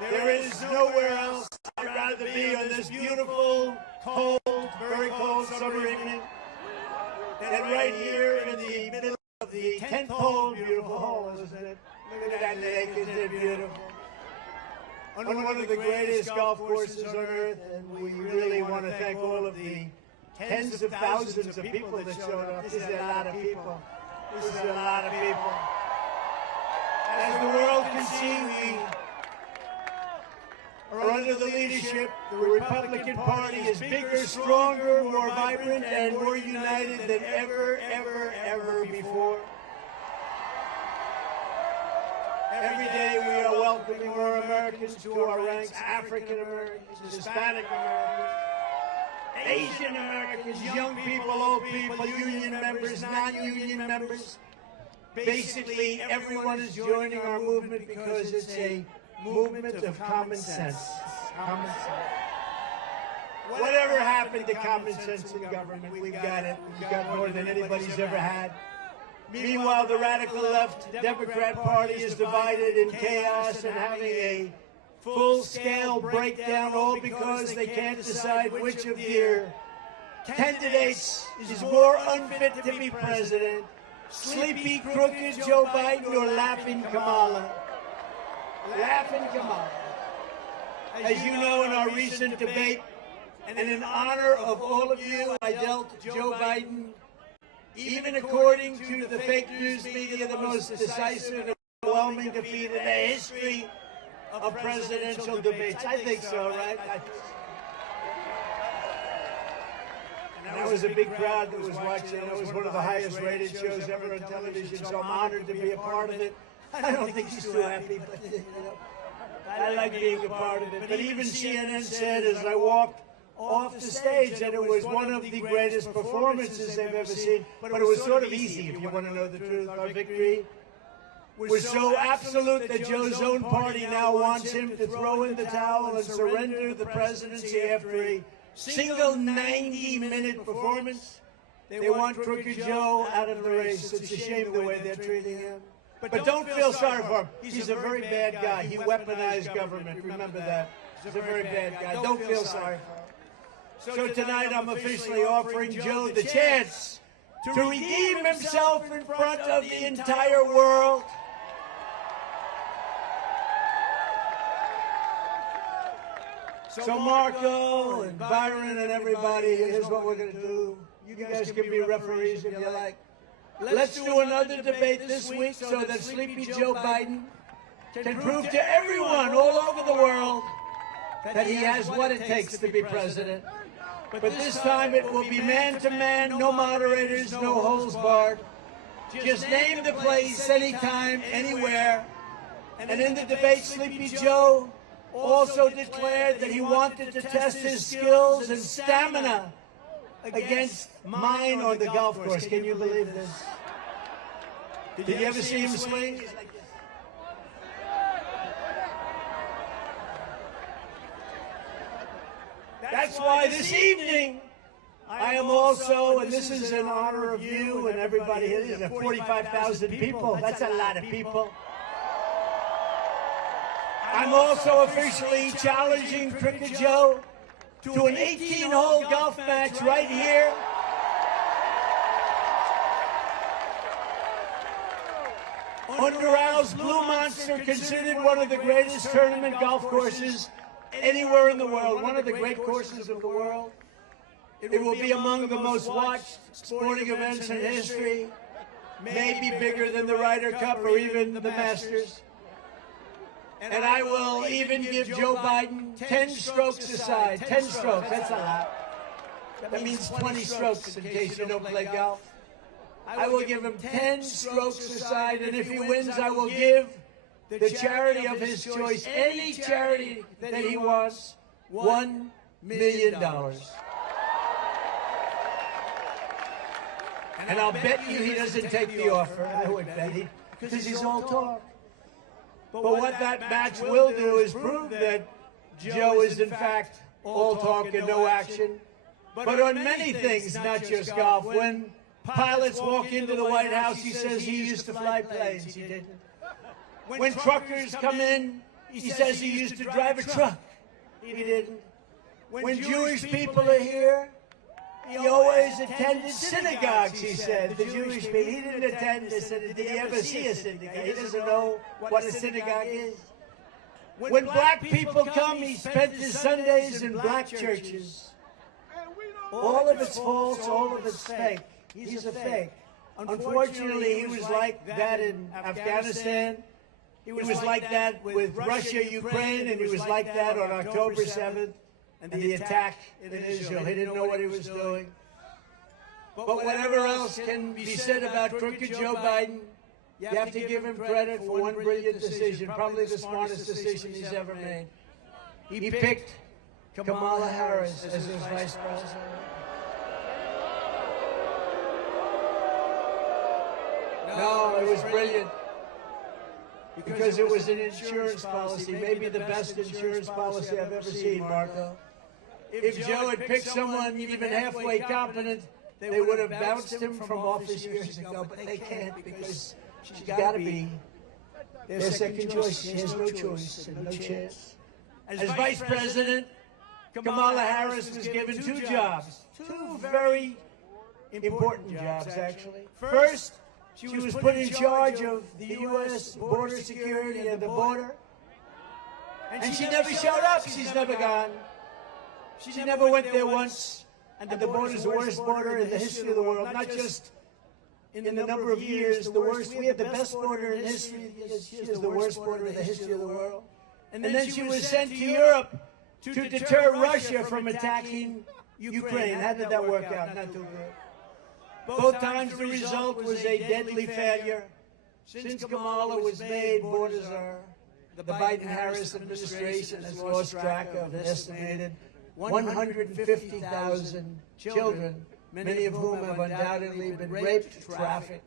There is nowhere else I'd rather be on this beautiful, cold, very cold summer evening than right here in the middle of the 10th hole. Beautiful hole, isn't it? Look at that lake, isn't it beautiful? On one of the greatest golf courses on earth, and we really want to thank all of the tens of thousands of people that showed up. This is a lot of people. This is a lot of people. As the world can see, we are under the leadership. The Republican Party is bigger, stronger, more vibrant, and more united than ever, ever, ever before. Every day we are welcoming more Americans to our ranks, African Americans, Hispanic Americans, Asian Americans, young people, old people, union members, non-union members. Basically, everyone is joining our movement because it's a movement of common sense. Common sense. Whatever happened to common sense in government? We've got it. We've got more than anybody's ever had. Meanwhile, the radical left Democrat Party is divided in chaos and having a full-scale breakdown, all because they can't decide which of their candidates is more unfit to be president. Sleepy, crooked Joe Biden or laughing Kamala? Laughing Kamala. As you know, in our recent debate, and in honor of all of you, I dealt Joe Biden, even according to the fake news media, the most decisive and overwhelming defeat in the history of presidential debates. I think so, right? And that was a big crowd that was watching. It was one of the highest rated shows ever on television, so I'm honored to be a part of it. I don't think he's too happy, but I like being a part of it. But even CNN said as I walked off the stage that it was one of the greatest performances they've ever seen. But it was sort of easy, if you want to know the truth. Our victory was so absolute that Joe's own party now wants him to throw in the towel and surrender the presidency after a single 90-minute performance. They want Crooked Joe out of the race. It's a shame the way they're treating him. But don't feel sorry for him. He's a very bad guy. He weaponized government. Remember that. He's a very bad guy. Don't feel sorry for him. So tonight I'm officially offering Joe the chance to redeem himself in front of the entire world. So Marco and Byron and everybody, here's what we're going to do. You guys can be referees if you like. Let's do another debate this week so that Sleepy Joe Biden can prove to everyone all over the world that he has what it takes to be president. But this time it will be man-to-man, no moderators, no holds barred. Just name the place, anytime, anywhere. And in the debate, Sleepy Joe also declared that he wanted to test his skills and stamina against mine on the golf course. Can you believe this? Did you ever see him swing? That's why this evening I am also, and this is in honor of you and everybody here, there's 45,000 people. That's a lot of people. I'm also officially challenging Crooked Joe to an 18-hole golf match right here on Dural's Blue Monster, considered one of the greatest tournament golf courses anywhere in the world, one of the great courses of the world. It will be among the most watched sporting events in history, maybe bigger than the Ryder Cup or even the Masters. And I will even give Joe Biden 10 strokes aside. 10 strokes, that's a lot. That means 20 strokes in case you don't play golf. I will give him 10 strokes aside, and if he wins, I will give the charity of his choice, any charity that he wants, $1 million. And I'll bet you he doesn't take the offer. I would bet he, because he's all talk. But what that match will do is prove that Joe is in fact all talk and no action. But on many things, not just golf. When pilots walk into the White House, he says he used to fly planes. He didn't. When truckers come in He says he used to drive a truck. He didn't. When Jewish people are here, he always attended synagogues, he said. The Jewish people, he didn't attend the synagogue. Did he ever see a synagogue? He doesn't know what a synagogue is. When black people come, he spent his Sundays in black churches. All of it's false, all of it's fake. He's a fake. Unfortunately, he was like that in Afghanistan. He was like that with Russia, Ukraine, and he was like that on October 7th and the attack in Israel. He didn't know what he was doing. But whatever else can be said about crooked Joe Biden, you have to give him credit for one brilliant decision, probably the smartest decision he's ever made. He picked Kamala Harris as his vice president. No, it was brilliant. Because it was an insurance policy, maybe the best insurance policy I've ever seen, Marco. If Joe had picked someone even halfway competent, they would have bounced him from office years ago, but they can't because she's got to be their second choice. She has no choice and no chance. As vice president, Kamala Harris was given two jobs, two very important jobs, actually. First, she was put in charge of the U.S. border security and the border. And she never showed up. She's never gone. She never went there once. And the border's the worst border in the history of the world, not just in the number of years, the worst. We have the best border in history. She is the worst border in the history of the world. And then she was sent to Europe to deter Russia from attacking Ukraine. How did that work out? Not too good. Both times the result was a deadly failure. Since Kamala was made, borders are. The Biden-Harris administration has lost track of an estimated 150,000 children, many of whom have undoubtedly been raped, trafficked,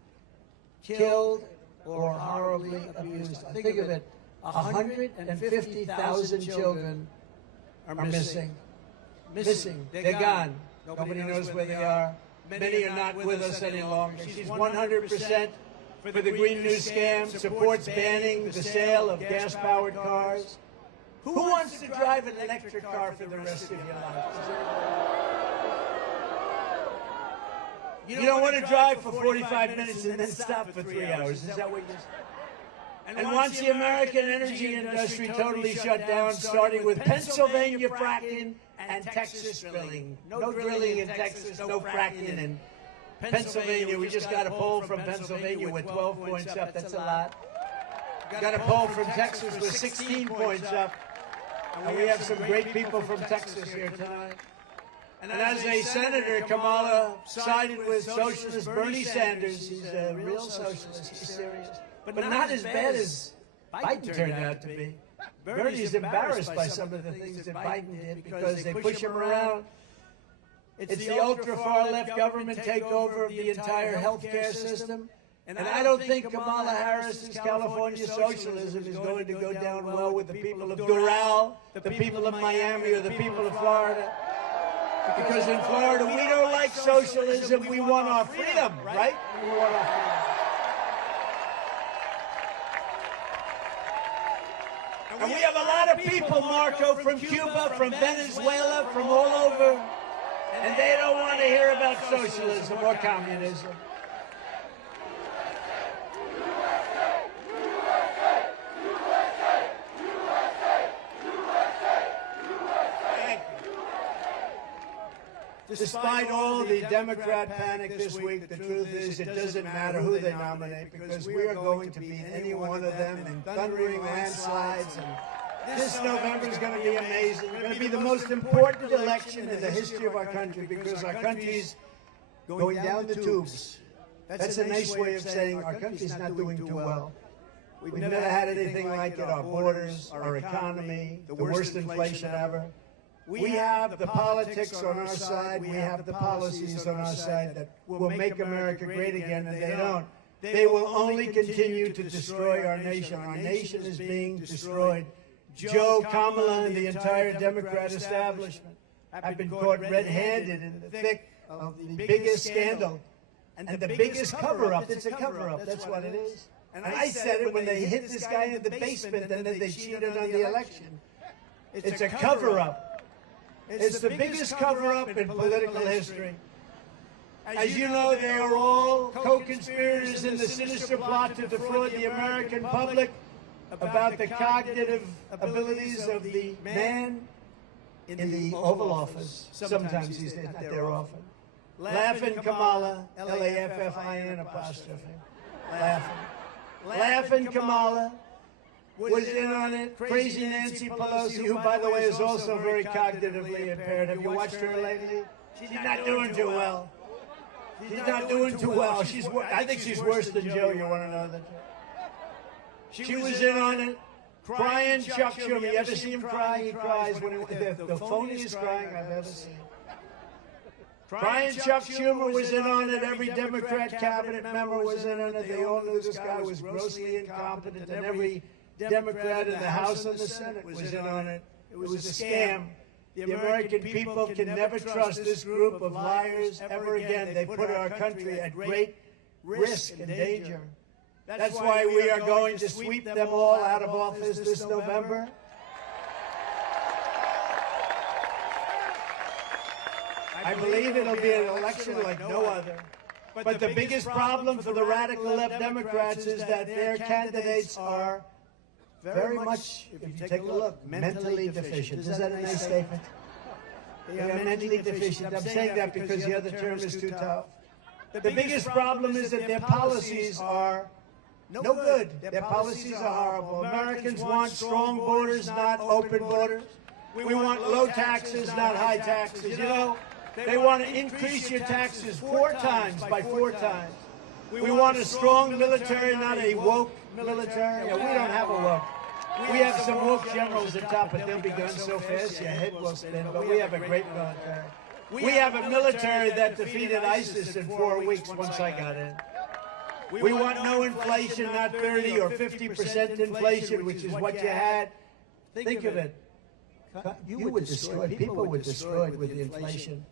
killed, or horribly abused. Think of it, 150,000 children are missing. They're gone. Nobody knows where they are. Many are not with us any longer. She's 100% for the Green New Scam, supports banning the sale of gas-powered cars. Who wants to drive an electric car for the rest of your life? You don't want to drive for 45 minutes and then stop for 3 hours. Is that what you're saying? And wants the American energy industry totally shut down, starting with Pennsylvania fracking and Texas drilling. No drilling in Texas, no fracking in Pennsylvania. We just got a poll from Pennsylvania with 12 points up. That's a lot. Got a poll from Texas with 16 points up. And we have some great people from Texas here tonight. And as a senator, Kamala sided with socialist Bernie Sanders. He's a real socialist. He's serious. But not as bad as Biden turned out to be. Bernie's embarrassed by some of the things that Biden did because they push him around. It's the ultra-far left government takeover of the entire healthcare system. And I don't think Kamala Harris's California socialism is going to go down well with the people of Dural, the people of Miami, or the people of Florida. Because in Florida, we don't like socialism. We want our freedom, right? We want our freedom. And we have a lot of people, Marco, from Cuba, from Venezuela, from all over, and they don't want to hear about socialism or communism. Despite all the Democrat panic this week, the truth is it doesn't matter who they nominate because we are going to beat any one of them in thundering landslides. And this November is going to be amazing. It's going to be the most important election in the history of our country because our country's going down the tubes. That's a nice way of saying our country's not doing too well. We've never had anything like it. Our borders, our economy, the worst inflation ever. We have the politics on our side, we have the policies on our side that will make America great again, and they don't. They will only continue to destroy our nation. Our nation is being destroyed. Joe, Kamala, and the entire Democrat establishment have been caught red-handed in the thick of the biggest scandal and the biggest cover-up. It's a cover-up, that's what it is. And I said it when they hit this guy in the basement and then they cheated on the election. It's a cover-up. It's the biggest cover-up in political history. As you know, they are all co-conspirators in the sinister plot to defraud the American public about the cognitive abilities of the man in the Oval Office. Sometimes he's not there often. Laughing Kamala, Laffin apostrophe. Laughing. Laughing Kamala was in on it. Crazy Nancy Pelosi, who, by the way, is also very cognitively impaired. Have you watched her lately? She's not doing too well. She's not doing too well. I think she's worse than Joe. You want to know that? She was in on it. Crying Chuck Schumer. You ever see him cry? He cries when the phoniest crying I've ever seen. Crying Chuck Schumer was in on it. Every Democrat cabinet member was in on it. They all knew this guy was grossly incompetent, and every Democrat in the House and the Senate was in on it. It was a scam. The American people can never trust this group of liars ever again. They put our country at great risk and danger. That's why we are going to sweep them all out of office this November. I believe it'll be an election like no other. But the biggest problem for the radical left Democrats is that their candidates are very much, if you take a look, mentally deficient. Is that a nice statement? They are mentally deficient. I'm saying that because the other term is too tough. The biggest problem is that their policies are no good. Their policies are horrible. Americans want strong borders, not open borders. We want low taxes, not high taxes. You know, they want to increase your taxes 4 times by 4 times. We want a strong military, not a woke military. Yeah, we don't have a woke. We have some woke generals at top, but they'll be gone so fast your head will spin. But we have a great military. We have a military that defeated ISIS in 4 weeks once I got in. We want no inflation, not 30 or 50% inflation, which is what you had. Think of it. You were destroyed. People were destroyed with the inflation.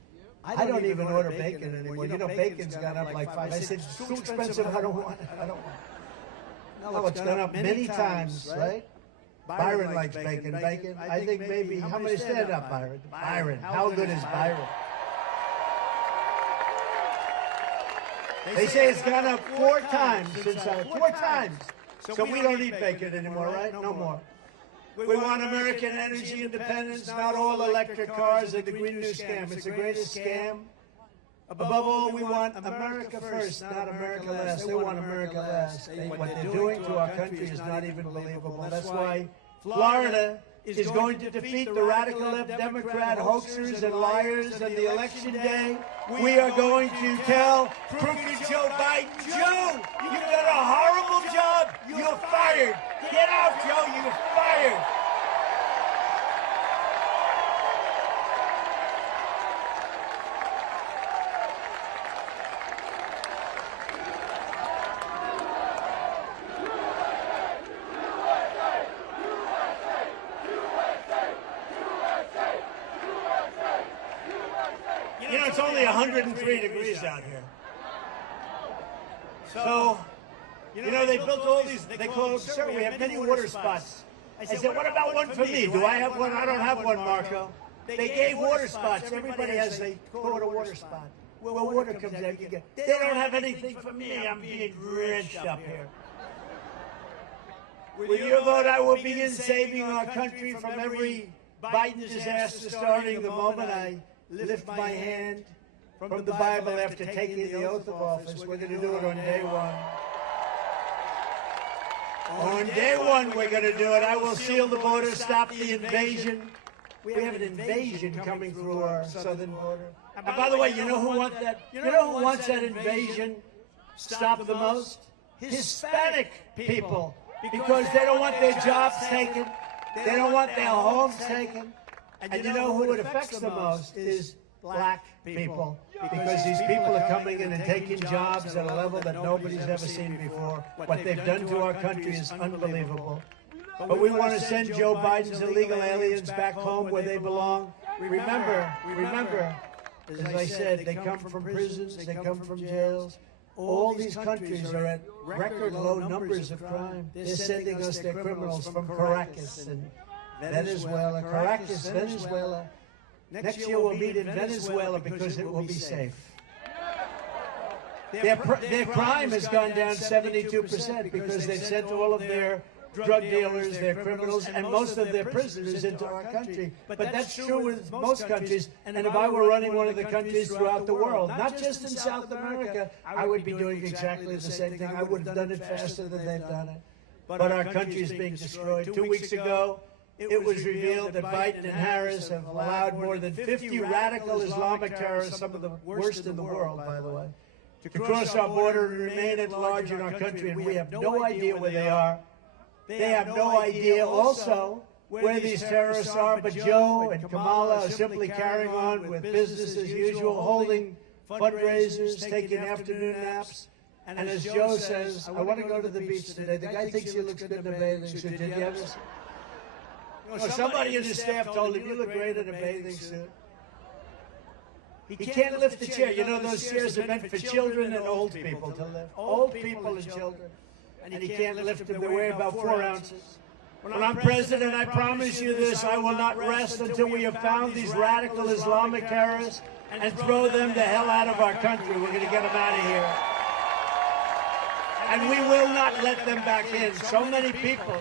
I don't even order bacon anymore. You know, bacon's gone up like 5. I said, it's too expensive. I don't want it. I don't want it. No, it's gone up many times, right? Byron likes bacon. Bacon, I think maybe, how many stand up, Byron? Byron, how good is Byron? They say it's gone up 4 times since 4 times. So we don't eat bacon anymore, right? No more. We want American energy independence, not all electric cars and the Green New Scam. It's the greatest scam. Above all, we want America first, not America last. They want America last. What they're doing to our country is not even believable. That's why Florida is going to defeat the radical left Democrat hoaxers and liars on the election day. We are going to tell crooked Joe Biden, Joe, you've done a horrible job. You're fired. Get out, Joe. You're fired. You know, it's only 103 degrees out here. So, you know, they built all these, they called, sir, we have many water spots. I said, what about one for me? Do I have one? I don't have one, Marco. They gave water spots. Everybody has, they call it a water spot. Well, water comes out. They don't have anything for me. I'm being drenched up here. With your vote, I will begin saving our country from every Biden disaster starting the moment I lift my hand from the Bible after taking the oath of office. We're going to do it on day 1. On day 1, we're going to do it. I will seal the border, stop the invasion. We have an invasion coming through our southern border. And by the way, you know who wants that? You know who wants that invasion stopped the most? Hispanic people, because they don't want their jobs taken. They don't want their homes taken. And you know who it affects the most is black people, because these people are coming in and taking jobs at a level that nobody's ever seen before. What they've done to our country is unbelievable. But we want to send Joe Biden's illegal aliens back home where they belong. Remember, as I said, they come from prisons, they come from jails. all these countries are at record low numbers of crime. They're sending us their criminals from Caracas and Venezuela. Caracas, Venezuela. Next year we'll meet in Venezuela because it will be safe. Their crime has gone down 72% because they've sent all of their drug dealers, their criminals, and most of their prisoners into our country. But that's true with most countries. And if I were running one of the countries throughout the world, not just in South America, I would be doing exactly the same thing. I would have done it faster than they've done it. But our country is being destroyed. 2 weeks ago, it was revealed that Biden and Harris have allowed more than 50 radical Islamic terrorists, some of the worst in the world, by the way, to cross our border and remain at large in our country, and we have no idea where they are. They have no idea also where these terrorists are, but Joe and Kamala are simply carrying on with business as usual, holding fundraisers, taking afternoon naps. And as Joe says, I want to go to the beach today. The guy thinks he looks good in a bathing suit. Did you ever see? Somebody in his staff told him, you look great in a bathing suit. He can't lift the chair. You know, those chairs are meant for children and old people to lift. Old people and children. And he can't lift them. They weigh about 4 ounces. When I'm president, I promise you this, I will not rest until we have found these radical Islamic terrorists and throw them the hell out of our country. We're going to get them out of here. And we will not let them back in. So many people,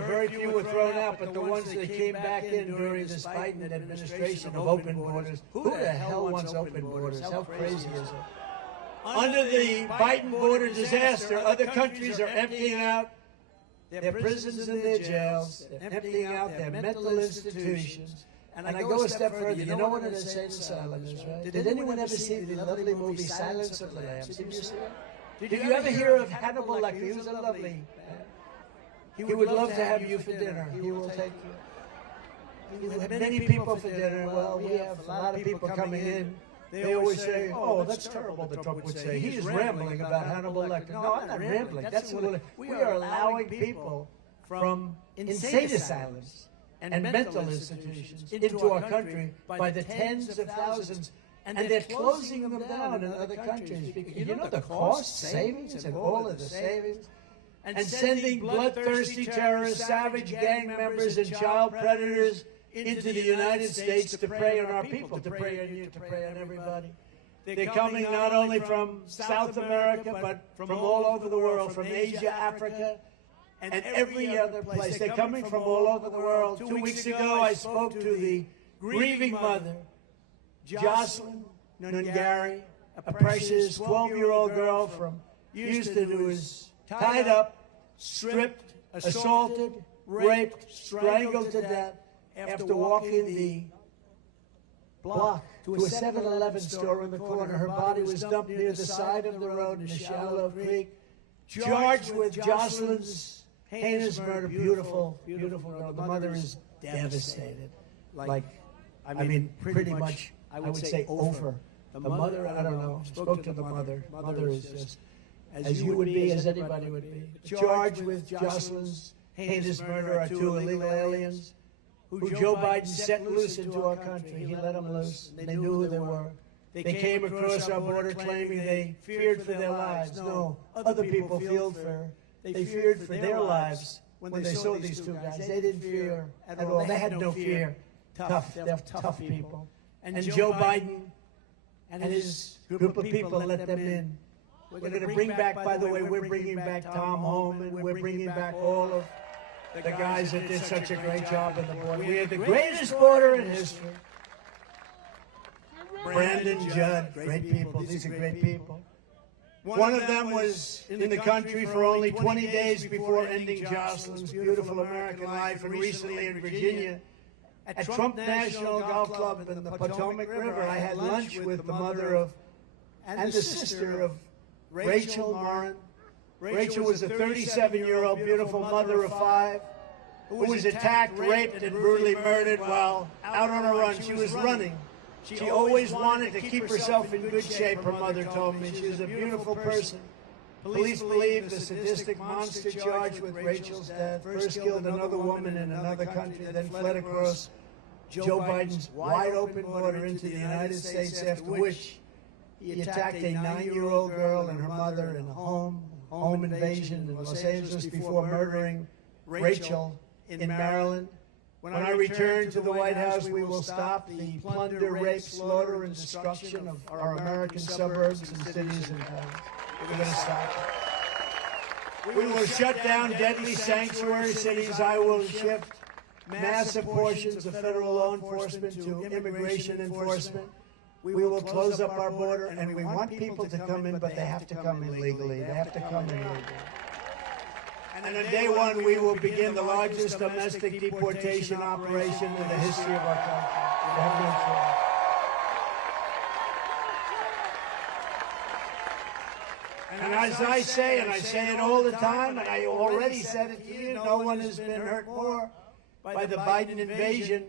very few were thrown out, but the ones that came back in during this Biden administration of open borders, who the hell wants open borders? How crazy is it? Under the Biden border disaster, other countries are emptying out their prisons and their jails. They're emptying out their mental institutions. And I go a step further. You know what an insane asylum is, right? Did anyone ever see the lovely movie Silence of the Lambs? Did you see it? Did you ever hear of Hannibal Lecter? He was a lovely man. He would love to have you for dinner. He will take you. He would have many people for dinner. Well, we have a lot of people coming in. They always say, oh, that's terrible, the Trump would say. He's rambling about Hannibal Lecter. No, I'm not rambling. We are allowing people from insane asylums and mental institutions into our country by the tens of thousands, and they're closing them down in other countries. You know the cost savings and all of the savings? And sending bloodthirsty terrorists, savage gang members, and child predators into the United States to prey on our people, to prey on you, to prey on everybody. They're coming not only from South America, but from all over the world, from Asia, Africa, and every other place. They're coming from all over the world. 2 weeks ago, I spoke to the grieving mother, Jocelyn Nungari, a precious 12-year-old girl from Houston who was tied up, stripped, assaulted, raped, strangled to death after walking the block to a 7-Eleven store in the corner. Her body was dumped near the side of the road in a shallow creek, charged with Jocelyn's heinous murder. Beautiful, beautiful girl. The mother is devastated. I mean, pretty much, I would say over. The mother, I don't know, spoke to the mother. Mother is just as you would be, as anybody would be. Charged with Jocelyn's heinous murder are 2 illegal aliens who Joe Biden set loose into our country. He let them loose. They knew who they were. They came across our border claiming they feared for their lives. No, other people they feared for their lives when they saw these 2 guys. They didn't fear at all. They had no fear. They're tough people. And Joe Biden and his group of people let them in. We're going to bring back, by the way, we're bringing back Tom Homan. We're bringing back all of the guys that did such a great job in the border. We had the greatest border in history. Brandon, Judd, great people. These are great people. One of them was in the country for only 20 days before ending Jocelyn's beautiful American life, and recently in Virginia at Trump National Golf Club in the Potomac River, I had lunch with the mother of and the sister of Rachel Morin. Rachel was a 37-year-old beautiful mother of 5 who was attacked, raped, and brutally murdered while out on a run. She was running. She always wanted to keep herself in good shape, her mother told me. She was a beautiful person. Police believe the sadistic monster charged with Rachel's death first killed another woman in another country, then fled across Joe Biden's wide-open border into the United States, after which He attacked a 9-year-old girl and her mother in a home invasion in Los Angeles before murdering Rachel in Maryland. When I return to the White House, we will stop the plunder, rape, slaughter, and destruction of our American suburbs and cities and towns. We're going to stop it. We will shut down deadly sanctuary cities. I will shift massive portions of federal law enforcement to immigration enforcement. We will close up our border, and we want people to come in, but they have to come in legally. They have to come in legally. And on day one, we will begin the largest domestic deportation operation in the history of our country. We have no choice. And as I say, and I say it all the time, and I already said it to you, no one has been hurt more by the Biden invasion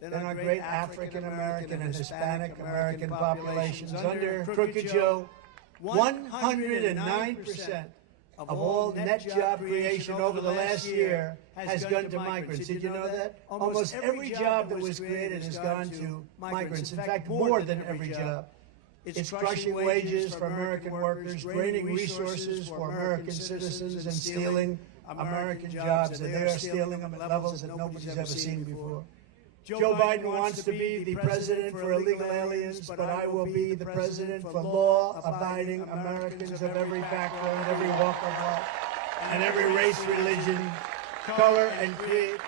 than our great African American and Hispanic American populations. Under Crooked Joe, 109% of all net job creation over the last year has gone to migrants. Did you know that? Almost every job that was created has gone to migrants. In fact, more than every job. It's crushing wages for American workers, draining resources for American citizens, and stealing American jobs. And they are stealing them at levels that nobody's ever seen before. Joe Biden wants to be the president for illegal aliens, but I will be the president for law-abiding Americans of every background, every walk of life, and every race, religion, color, and creed.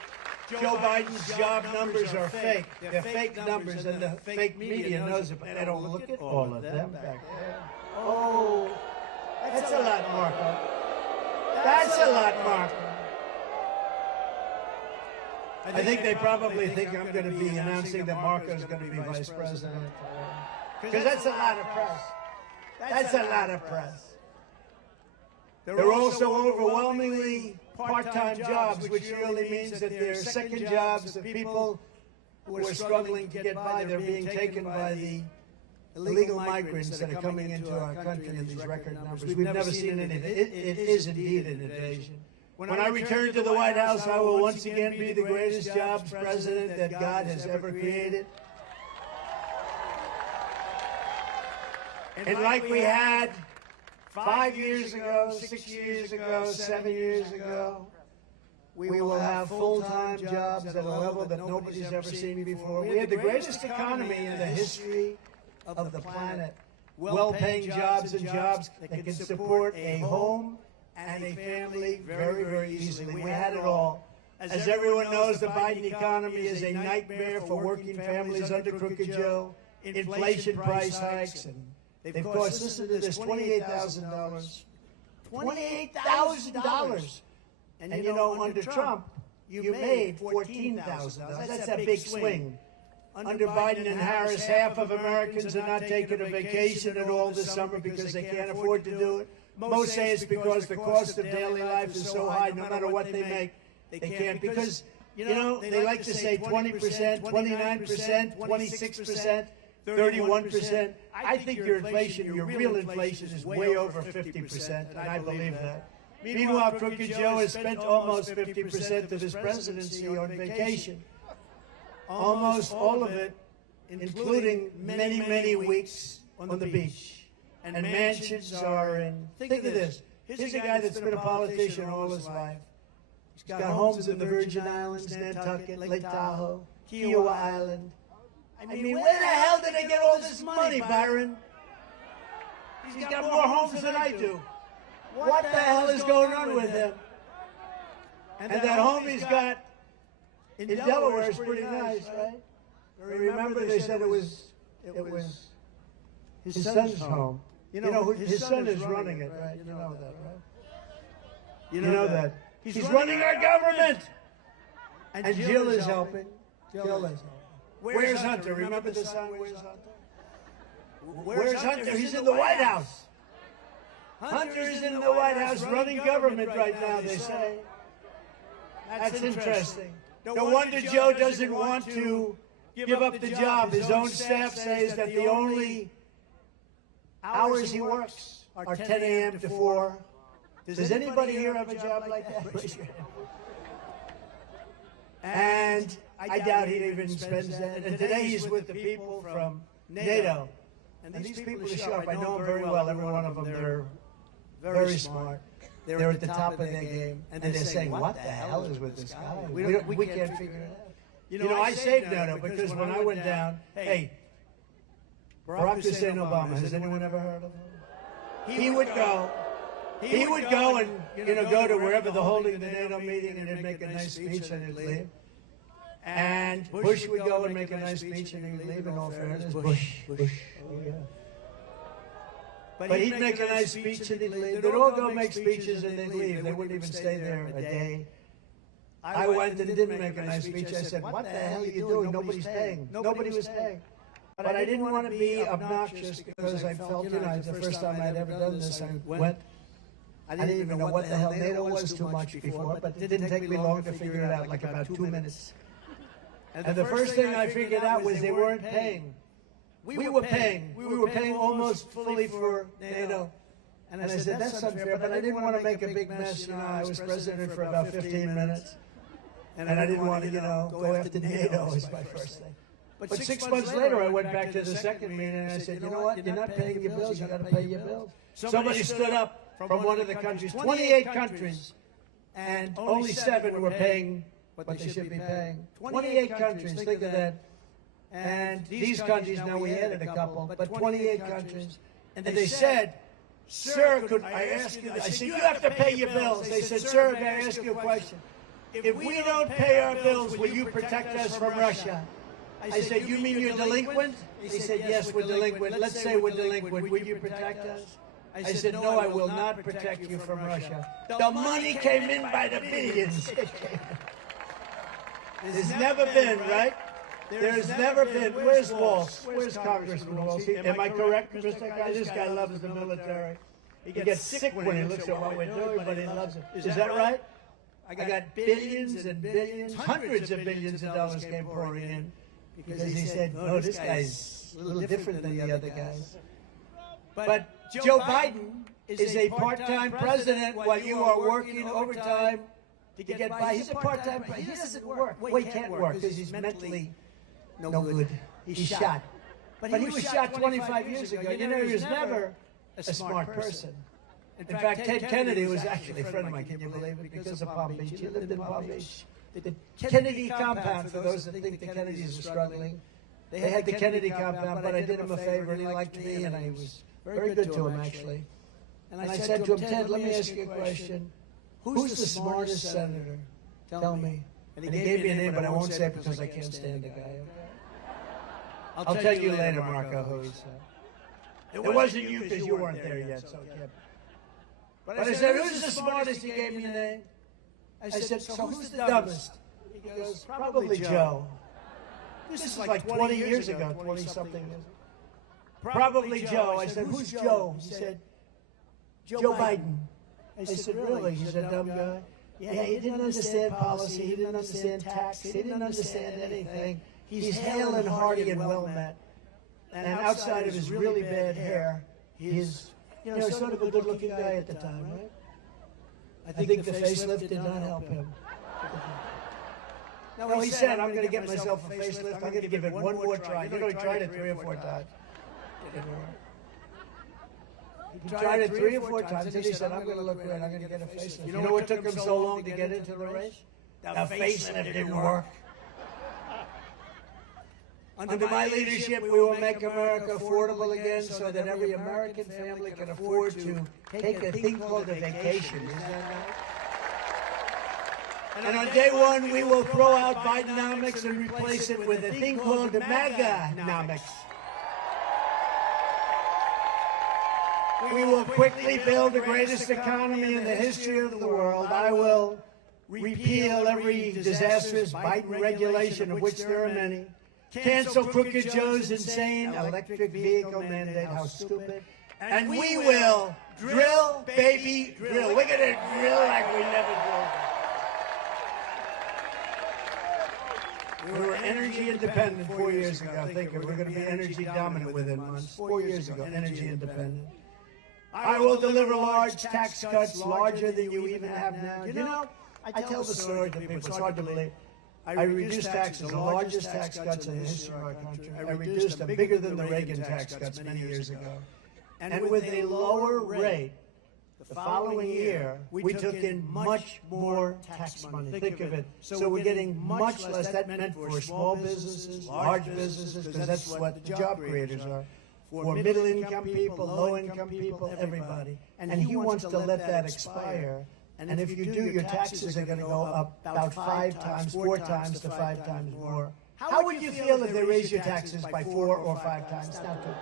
Joe Biden's job numbers are fake. They're fake numbers, and the fake media knows it, but they don't look at all of them back there. Oh, that's a lot, Marco. That's a lot, Marco. I think they probably think I'm going to be announcing that Marco's going to be vice president. Because that's a lot of press. That's a lot of press. There are also overwhelmingly part-time jobs, which really means that they're second jobs that people who are struggling to get by, they're being taken by the illegal migrants that are coming into our country in these record numbers. We've never seen anything. It is indeed an invasion. When I return to the White House, I will once again be the greatest jobs president that God has ever created. And like we had 5 years ago, 6 years ago, 7 years ago, we will have full-time jobs at a level that nobody's ever seen before. We had the greatest economy in the history of the planet. Well-paying jobs and jobs that can support a home and a family very, very easily. We had it all. As everyone knows, the Biden economy is a nightmare for working families under Crooked Joe. Inflation, price hikes, and they've cost, listen to this, $28,000. $28,000! And you know, under Trump, you made $14,000. That's a big swing. Under Biden and Harris, half of Americans are not taking a vacation at all this summer because they can't afford to do it. Most say it's because the cost of daily life is so high, no matter what they make, they can't. Because, you know, they like to say 20%, 29%, 26%, 31%. I think your inflation, your real inflation, is way over 50%, and I believe that. Meanwhile, Crooked Joe has spent almost 50% of his presidency on vacation. Almost all of it, including many, many weeks on the beach. And mansions are in, think of this, here's a guy that's been a politician all his life. He's got homes in the Virgin Islands, Nantucket, Lake Tahoe, Kiowa Island. I mean, where the hell did they get all this money, Byron? He's got more homes than I do. What the hell is going on with him? And that home he's got in Delaware is pretty nice, right? Remember they said it was his son's home. You know, his son is running it, right? You know that, right? You know that. He's running our government! And Jill is helping. Jill is helping. Where's Hunter? Remember the song, Where's Hunter? Where's Hunter? He's in the White House. Hunter is in the White House running government right now, they say. That's interesting. No wonder Joe doesn't want to give up the job. His own staff says that the only hours he works are 10 a.m. to 4. Does anybody here have a job like that? And I doubt he even spends that. And today he's with the people from NATO. And these people are sharp. I know them very well, every one of them. They're very smart. They're at the top of their game. And they're saying, what the hell is with this guy? We can't figure it out. You know, I saved Noto because when I went down, hey, Barack Hussein Obama, has anyone ever heard of him? He would go and, you know, go to wherever they're holding the NATO meeting and he'd make a nice speech and he'd leave. And Bush would go and make a nice speech and he'd leave, in all fairness. Bush. Oh, yeah. But he'd make a nice speech and he'd leave. They'd all go make speeches and they'd leave. They wouldn't even stay there a day. I went and didn't make a nice speech. I said, what the hell are you doing? Nobody's paying. Nobody was paying. But I didn't want to be obnoxious because I felt, you know, the first time I'd ever done this, I went. I didn't even know what the hell NATO was too much before, but it didn't take me long to figure it out, like about 2 minutes. And the first thing I figured out was they weren't paying. We were paying. We were paying almost fully for NATO. And I said, that's unfair, but I didn't want to make a big mess. You know, I was president for about 15 minutes. And I didn't want to, you know, go after NATO was my first thing. But 6 months later, I went back to the second meeting and I said, you know what, you're not paying your bills, you got to pay your bills. Somebody stood up from one of the countries, 28 countries, and only 7 were paying what they should be paying. 28 countries, think of that. And these countries, now we added a couple, but 28 countries. And they said, sir, could I ask you, I said, you have to pay your bills. They said, sir, may I ask you a question? If we don't pay our bills, will you protect us from Russia? I said, you mean you're delinquent? He said, yes, we're delinquent. Let's say we're delinquent. Will you protect us? I said, no, I will not protect you from Russia. The money came in by the billions. There's never been, right? There's never been. Where's Walsh? Where's Congressman Walsh? Am I correct, Mr. Guy? This guy loves the military. He gets sick when he looks at what we're doing, but he loves it. Is that right? I got billions and billions, hundreds of billions of dollars came pouring in because he said, no, this guy's a little different than the other guys. But Joe Biden is a part-time president while you are working overtime to get by. He's a part-time president. He doesn't work. Well, he can't work because he's mentally no good. He's shot. But he was shot 25 years ago. You know, he was never a smart person. In fact, Ted Kennedy was actually a friend of mine, can you believe it? Because of Palm Beach. He lived in Palm Beach. The Kennedy compound, for those that think the Kennedys are struggling, they had the Kennedy compound, but I did him a favor, and he liked me, and I was very good to him, actually. And I said to him, Ted, let me ask you a question. Who's the smartest senator? Tell me. And he gave me a name, but I won't say it because I can't stand the guy. I'll tell you later, Marco, who he said. It wasn't you because you weren't there yet, so I kept. But I said, who's the smartest? He gave me a name. I said, so who's the dumbest? He goes, probably Joe. This is like 20 years ago, 20-something years ago. Probably Joe. I said, who's Joe? He said, Joe Biden. I said, really? He's a dumb guy? Yeah, he didn't understand policy. He didn't understand tax. He didn't understand anything. He's hale and hearty and well-met. And outside of his really bad hair, he's, you know, sort of a good-looking guy at the time, right? I think the facelift did not help him. No, he said, I'm going to get myself a facelift. I'm going to give it one more try. You know, he tried it 3 or 4 times. He tried it 3 or 4 times, and he said, I'm going to look great. I'm going to get a facelift. You know what took him so long to get into the race? The facelift didn't work. Under my leadership, we will make America affordable again so that every American family can afford to take a thing called a vacation. Is that right? And on day one, we will throw out Bidenomics and replace it with a thing called the MAGA-nomics. We will quickly build the greatest economy in the history of the world. I will repeal every disastrous Biden regulation, of which there are many. Cancel Crooked Joe's insane electric vehicle mandate. How stupid. And we will drill, baby, drill. We're going to drill like we never drilled. We were energy independent 4 years ago. Think we're going to be energy dominant within months. 4 years ago, energy independent. I will deliver large tax cuts, larger than you even have now. You know, I tell the story to people. It's hard to believe. I reduced taxes, the largest tax cuts in the history of our country. I reduced them bigger than the Reagan tax cuts many years ago. And with a lower rate, the following year, we took in much more tax money. Think of it. So we're getting much less. That meant for small businesses, large businesses, because that's what the job creators are. For middle-income people, low-income people, everybody. And he wants to let that expire. And if you do, your taxes are going to go up about 5 times, 4 times to 5 times more. How would you feel if they raise your taxes by 4 or 5 times? Not good.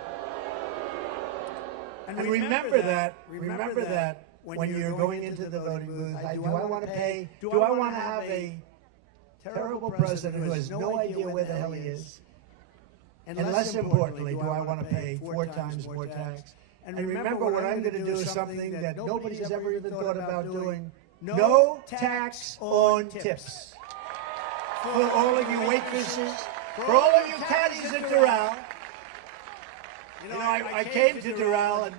And remember that when you're going into the voting booth. Do I want to have a terrible president who has no idea where the hell he is? And less importantly, do I want to pay 4 times more tax? And remember, what I'm going to do is something that nobody's ever even thought about doing. No tax on tips. For all of you waitresses, for all of you caddies at Dural. You know, I came to Dural, and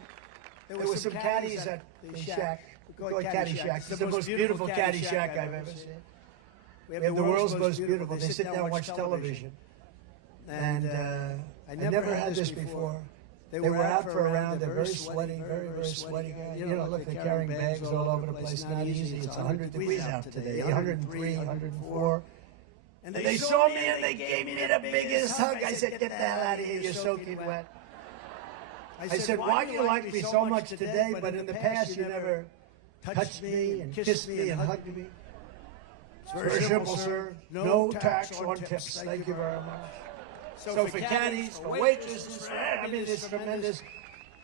there were some caddies at the shack. We call it Caddy Shack. It's the most beautiful caddy shack I've ever seen. We have the world's most beautiful. They sit down and watch television. And I never had this before. They were out for a round. They're very sweaty, very, very sweaty guys. You know, look, they're carrying bags all over the place. Not easy. It's 100 degrees out today, 103, 104. And they saw me and they gave me the biggest hug. I said, get the hell out of here. You're soaking wet. I said, why do you like me so much today, but in the past you never touched me and kissed me and hugged me? It's very simple, sir. No tax on tips. Thank you very much. So for caddies, for waitresses, I mean, it's tremendous.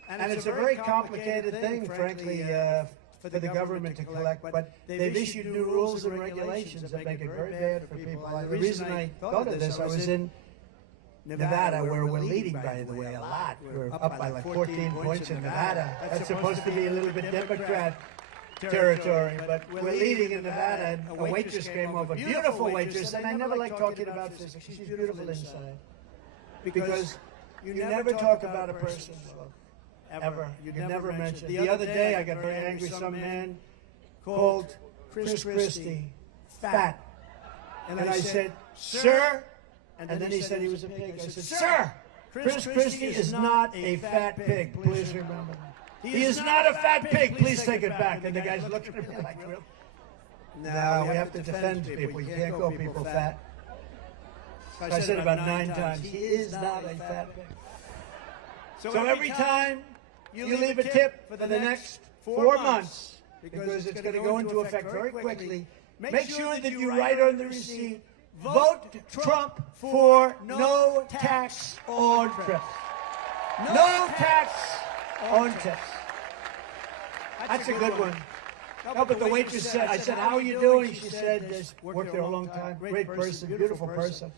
And it's a very complicated thing, frankly, for the government to collect. But they've issued new rules and regulations that make it very bad for people. The reason I thought of this, I was in Nevada, where we're leading, by the way, a lot. We're up by like 14 points in Nevada. That's supposed to be a little bit Democrat territory, but we're leading in Nevada, and a waitress came over, beautiful waitress, and I never like talking about physics. She's beautiful inside. Because you never talk about a person's look, ever. You never mention. The other day, I got very angry. Some man called Chris Christie fat. And I said, sir, and then he said he was a pig. I said, sir, Chris Christie is not a fat pig. Please remember that. He is not a fat pig. Please take it back. And the guy's looking at me like, really? No, we have to defend people. You can't call people fat. I said about 9 times, he is not a fat pig. So every time you leave a tip for the next 4 months, because it's going to go into effect very quickly, make sure that you write on the receipt, vote Trump for no tax on trips. No tax on tips. That's a good one. No, but the waitress said, I said, how are you doing? She said, worked there a long time, great person, beautiful person.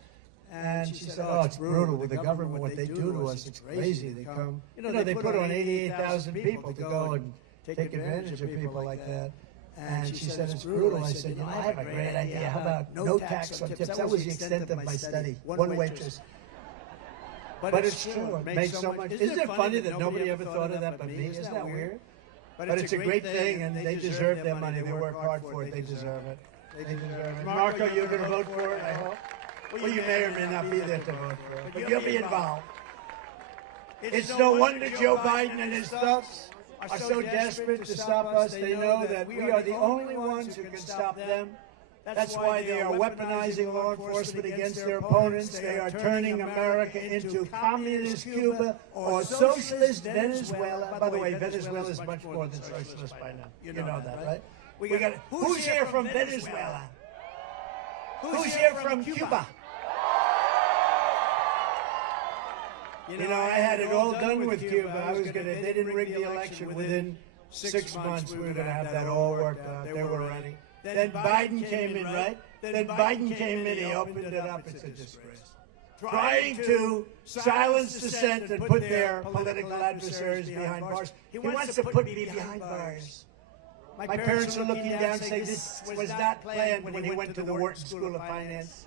And she said, oh, it's brutal with the government, what they do to us. It's crazy. They come, you know, they put on 88,000 people to go and take advantage of people like that. And she said, it's brutal. I said, you know, I have a great idea. How about no tax on tips? That was the extent of my study. One waitress. But it's true. It made so much. Isn't it funny that nobody ever thought of that but me? Isn't that weird? But it's a great thing, and they deserve their money. They work hard for it. They deserve it. They deserve it. Marco, you're going to vote for it, I hope? Well, you may or may not be there to vote for it, but you'll be involved. It's no wonder Joe Biden and his thugs are so desperate to stop us. They know that we are the only ones who can stop them. That's why they are weaponizing law enforcement against their opponents. They are turning America into communist Cuba or socialist Venezuela. By the way, Venezuela is much more than socialist by now. You know that, right? We got. Who's here from Venezuela? Who's here from Cuba? You know, I had it all done with Cuba. I was gonna. They didn't rig the election. Within 6 months, we were gonna have that all worked out. They were ready. Then Biden came in, right? Then Biden came in. He opened it up. It's a disgrace. Trying to silence dissent and put their political adversaries behind bars. He wants to put me behind bars. My parents are looking down saying this was not planned when he went to the Wharton School of Finance.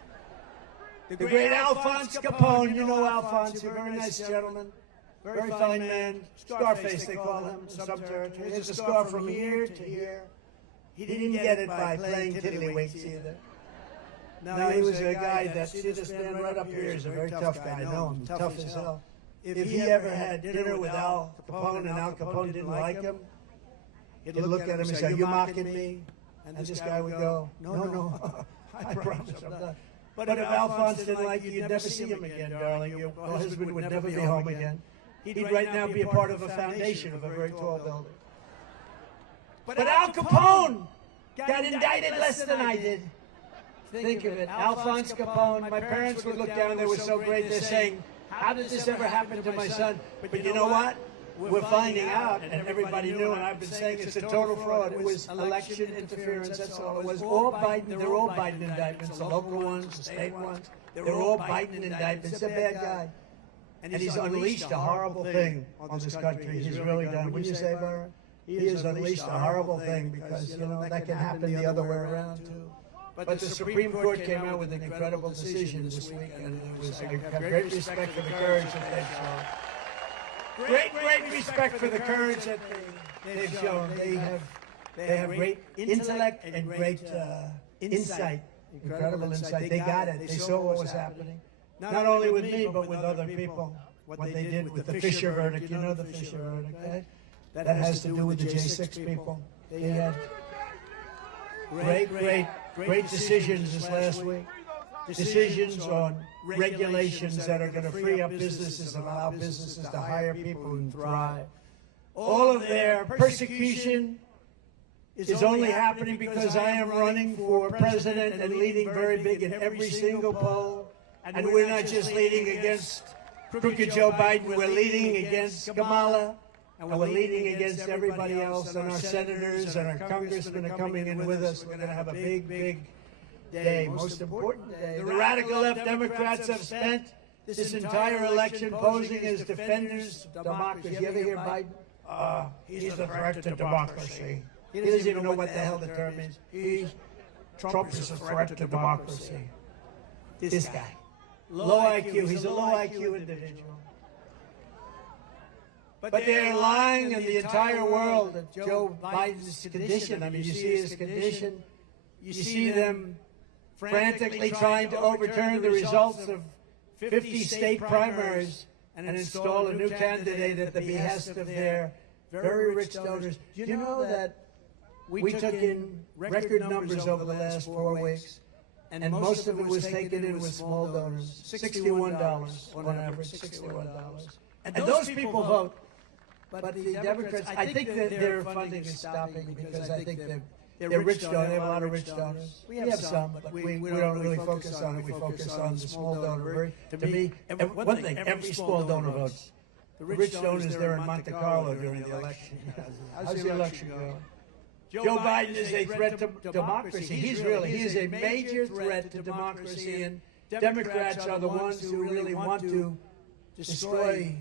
The great Alphonse Capone, you know Alphonse, a very nice gentleman, very fine man, Scarface they call him in some territories. He has a scar from here to here. He didn't get it by playing tiddlywinks either. No, he was a guy that, see this man right up here is a very tough guy. I know him, tough as hell. If he ever had dinner with Al Capone and Al Capone didn't like him, he'd look at him and say, "Are you mocking me?" And this guy would go, "No, I promise I'm not." But if Alphonse didn't like you, you'd never see him again, darling. Your husband would never be home again. He'd right now be a part of a foundation of a very tall building. But Al Capone got indicted less than I did. Think of it, Alphonse Capone. My parents would look down, they were so great, they're saying, "How did this ever happen to my son?" But you know what? We're finding out, and everybody knew, and I've been saying it's a total fraud. It was election interference, that's all. It was all Biden. They're all Biden indictments, the local ones, the state ones. They're all Biden indictments. He's a bad guy. And he's unleashed a horrible thing on this country. He's really done. Wouldn't you say, Byron? He has unleashed a horrible thing because, you know, that can happen the other way around, too. But the Supreme Court came out with an incredible decision this week, and I have great respect for the courage that they've shown. Great respect for the courage that they've shown. They have great intellect and great insight, incredible insight. They got it. They saw what was happening. Not only with me, but with other people. What they did with the Fisher verdict. You know the Fisher verdict, right? That has to do with the J6 people. They had great decisions this last week. Decisions on regulations that are going to free up businesses and allow businesses to hire people and thrive. All of their persecution is only happening because I am running for president and leading very big in every single poll. And we're not just leading against crooked Joe Biden, we're leading against Kamala. And we're leading against everybody else, and our senators and our congressmen are coming in with us. We're going to have a big day, most important day. The radical left Democrats have spent this entire election posing as defenders of democracy. You ever hear Biden? He's a threat to democracy. He doesn't even know what the hell the term is. Trump is a threat to democracy. This guy. Low IQ. He's a low IQ individual. But they're lying in the entire world of Joe Biden's condition. I mean, you see his condition. You see them frantically trying to overturn the results of 50 state primaries and install a new candidate at the behest of their very rich donors. Do you know that we took in record numbers over the last 4 weeks, and most of it was taken in with small donors, $61 on average, $61. And those people vote. But the Democrats, I think that their funding is stopping because I think they're rich donors. They have a lot of rich donors. We have some, but we don't really focus on it. We focus on the small donor. To me, one thing, every small donor votes. The rich donors, they're in Monte Carlo during the election. How's the election going? Joe Biden is a threat to democracy. He is a major threat to democracy, and Democrats are the ones who really want to destroy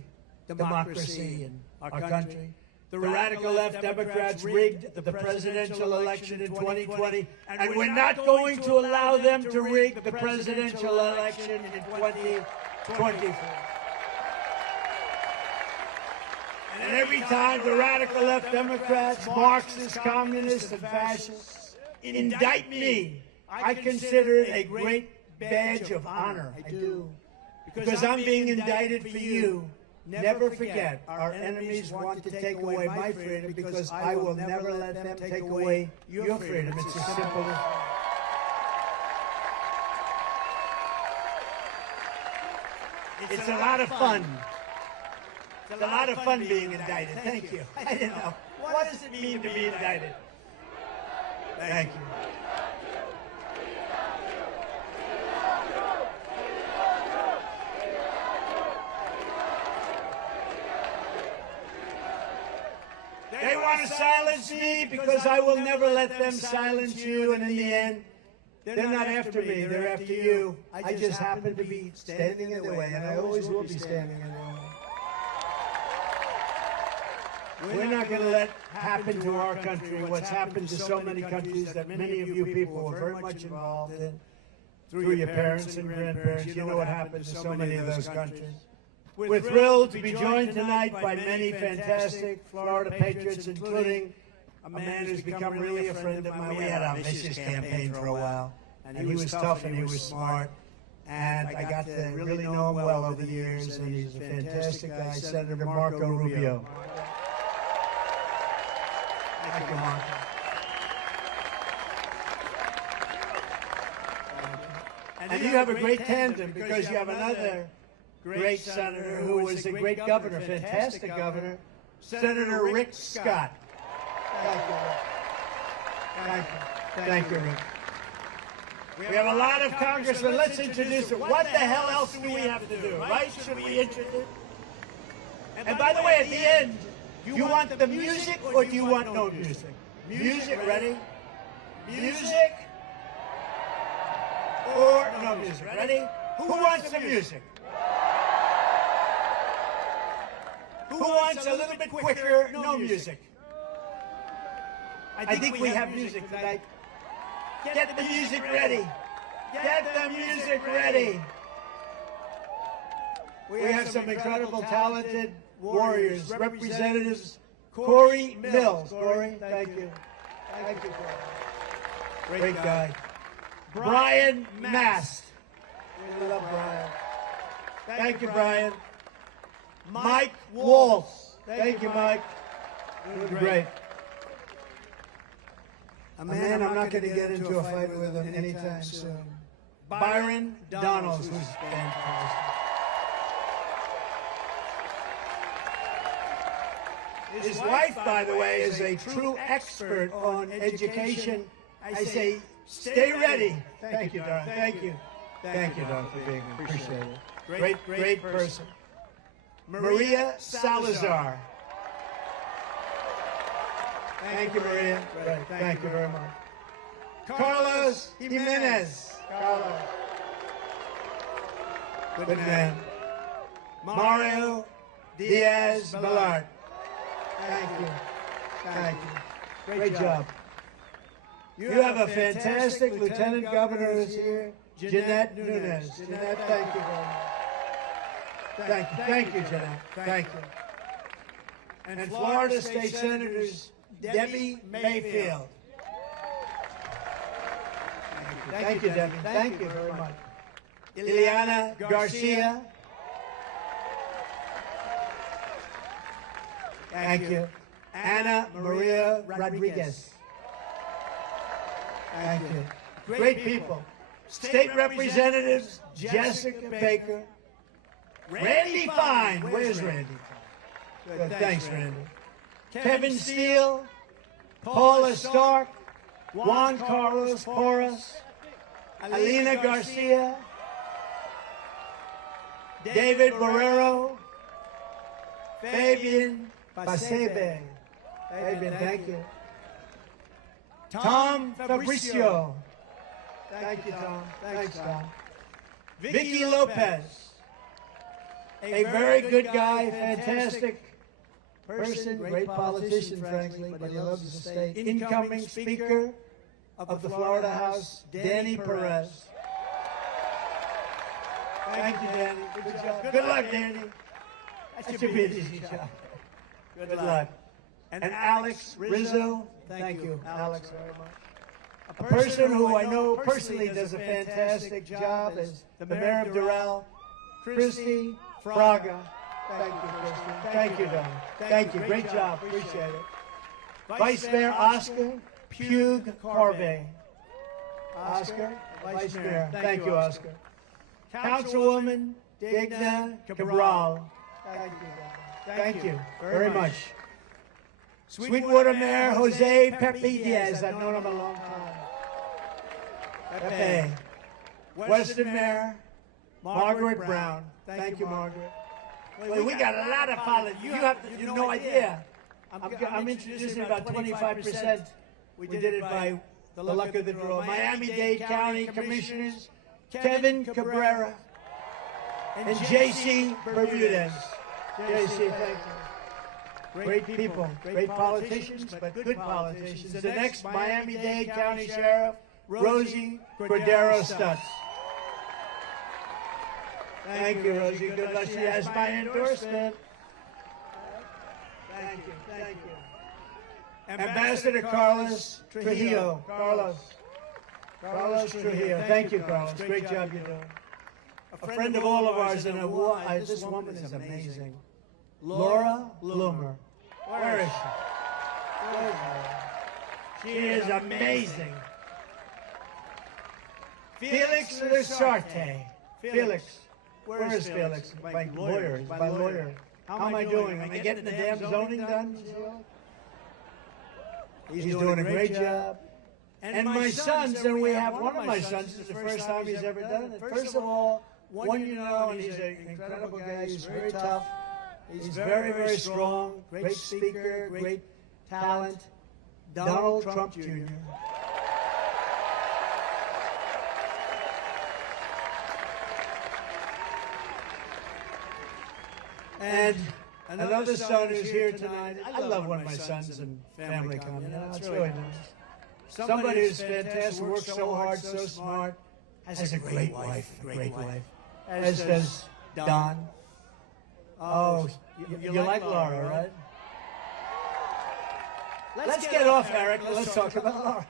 democracy in our country. The radical left Democrats rigged the presidential election in 2020, and we're not going to allow them to rig the presidential election in 2024. And every time the radical left Democrats, Marxists, communists, and fascists indict me, I consider it a great badge of honor. I do. Because I'm being indicted for you. Never forget, our enemies want to take away my freedom because I will never let them take away your freedom. It's as simple as that. It's a lot of fun. It's a lot of fun being indicted. Thank you. I didn't know. What does it mean to be indicted? Thank you. They want to silence me because I will never let them silence you, and in the end, they're not after me, they're after you. I just happen to be standing in the way, and I always will be standing in the way. We're not going to let happen to our country what's happened to so many countries that many of you people are very much involved in through your parents and grandparents. You know what happened to so many of those countries. We're thrilled to be joined tonight by many fantastic Florida patriots, including a man who's become really a friend of mine. We had a vicious campaign for a while. And he was tough and he was smart. And I got to really know him well over the years, and he's a fantastic guy, Senator Marco Rubio. Thank you, Marco. And you have a great tandem because you have another great senator who was a great governor, fantastic governor, Senator Rick Scott. Thank you, Rick. Thank you. Thank you, Rick. We have a lot of congressmen. Let's introduce them. What the hell else do we have to do, right? Should we introduce? And by the way, at the end, you want the music or do you want no music? Music, ready? Music or no music, ready? Who wants the music? Who wants a little bit quicker, no music? I think we have music tonight. Get the music ready. Get the music ready. We have some incredible, talented warriors, representatives. Corey Mills. Corey, thank you. Thank you, Corey. Great guy. Brian Mast. We love Brian. Thank you, Brian. Mike Waltz. Thank you, Mike. You're great. A man I'm not going to get into a fight with him anytime soon. Byron Donalds, who's fantastic. His wife, by the way, is a true expert on education. I say, stay ready. Thank you, Don. Thank you. Thank you, Don, for being here. Appreciate it. Great person. Maria Salazar. Thank you, Maria. Right. Thank you very much. Carlos Jimenez. Carlos. Good man. Mario Diaz-Balart. Thank you. Thank you. Great job. You have a fantastic lieutenant governor who's here, Jeanette Nunes. Jeanette, thank you very much. Thank you. Thank you, Jeanette. Thank you. And Florida State Senators Debbie Mayfield. Thank you, Debbie. Thank you very much. Ileana Garcia. Thank you. Ana Maria Rodriguez. Thank you. Great people. State Representatives Jessica Baker. Randy Fine. Where's Randy Fine? Good. Thanks, Randy. Kevin Steele, Paula Stark, Juan Carlos Porras, Alina Garcia, David Borrero, Fabian Pasebe. Fabian, thank you. Tom Fabricio. Thank you, Tom. Thanks, Tom. Vicky Lopez. A very good guy, fantastic person, great politician, frankly, but he loves the state. Incoming Speaker of the Florida House, Danny Perez. Thank you, Danny. Good job. Good luck, Danny. That should be an easy job. Good luck. And Alex Rizzo. Thank you, Alex, very much. A person who I know personally does a fantastic job is the Mayor of Dural, Christy Fraga. Thank you, Christy. Thank you, Don. Thank you. Great job. Appreciate it. Vice Mayor Oscar Pugh Corbe. Oscar, Vice Mayor. Thank you, Oscar. Councilwoman Digna Cabral. Thank you, Don. Thank you very much. Sweetwater Mayor Jose Pepe Diaz. I've known him a long time. Pepe. Western Mayor Margaret Brown. Thank you, Margaret. Well, we got a lot of politics. You have no idea. I'm introducing about 25%. We did it by the luck of the draw. Miami-Dade County Commissioners Kevin Cabrera and J.C. Bermudez. J.C., thank you. Great people, great politicians, but good politicians. The next Miami-Dade County Sheriff, Rosie Cordero Stutz. Thank you, Rosie. Good luck. She has my endorsement. Thank you. Thank you. Ambassador Carlos Trujillo. Carlos. Carlos Trujillo. Thank you, Carlos. Great job you're doing. A friend of all of ours, and this woman is amazing. Laura Loomer. Where is she? She is amazing. Felix Lusarte. Felix. Where is Felix? My lawyer. My lawyer. How am I doing? Am I getting the damn zoning done? He's doing a great job. And my sons, and we have one of my sons, it's the first time he's ever done it. First of all, one you know, and he's an incredible guy. He's very tough. He's very, very strong. Great speaker, great talent. Donald Trump Jr. And another son who's here tonight. I love when my sons and family come. You know, it's really nice. Somebody who's fantastic, works so hard, so smart, has a great wife, as does Don. Oh, you like Laura, right? Let's get off Eric. Let's talk about Laura.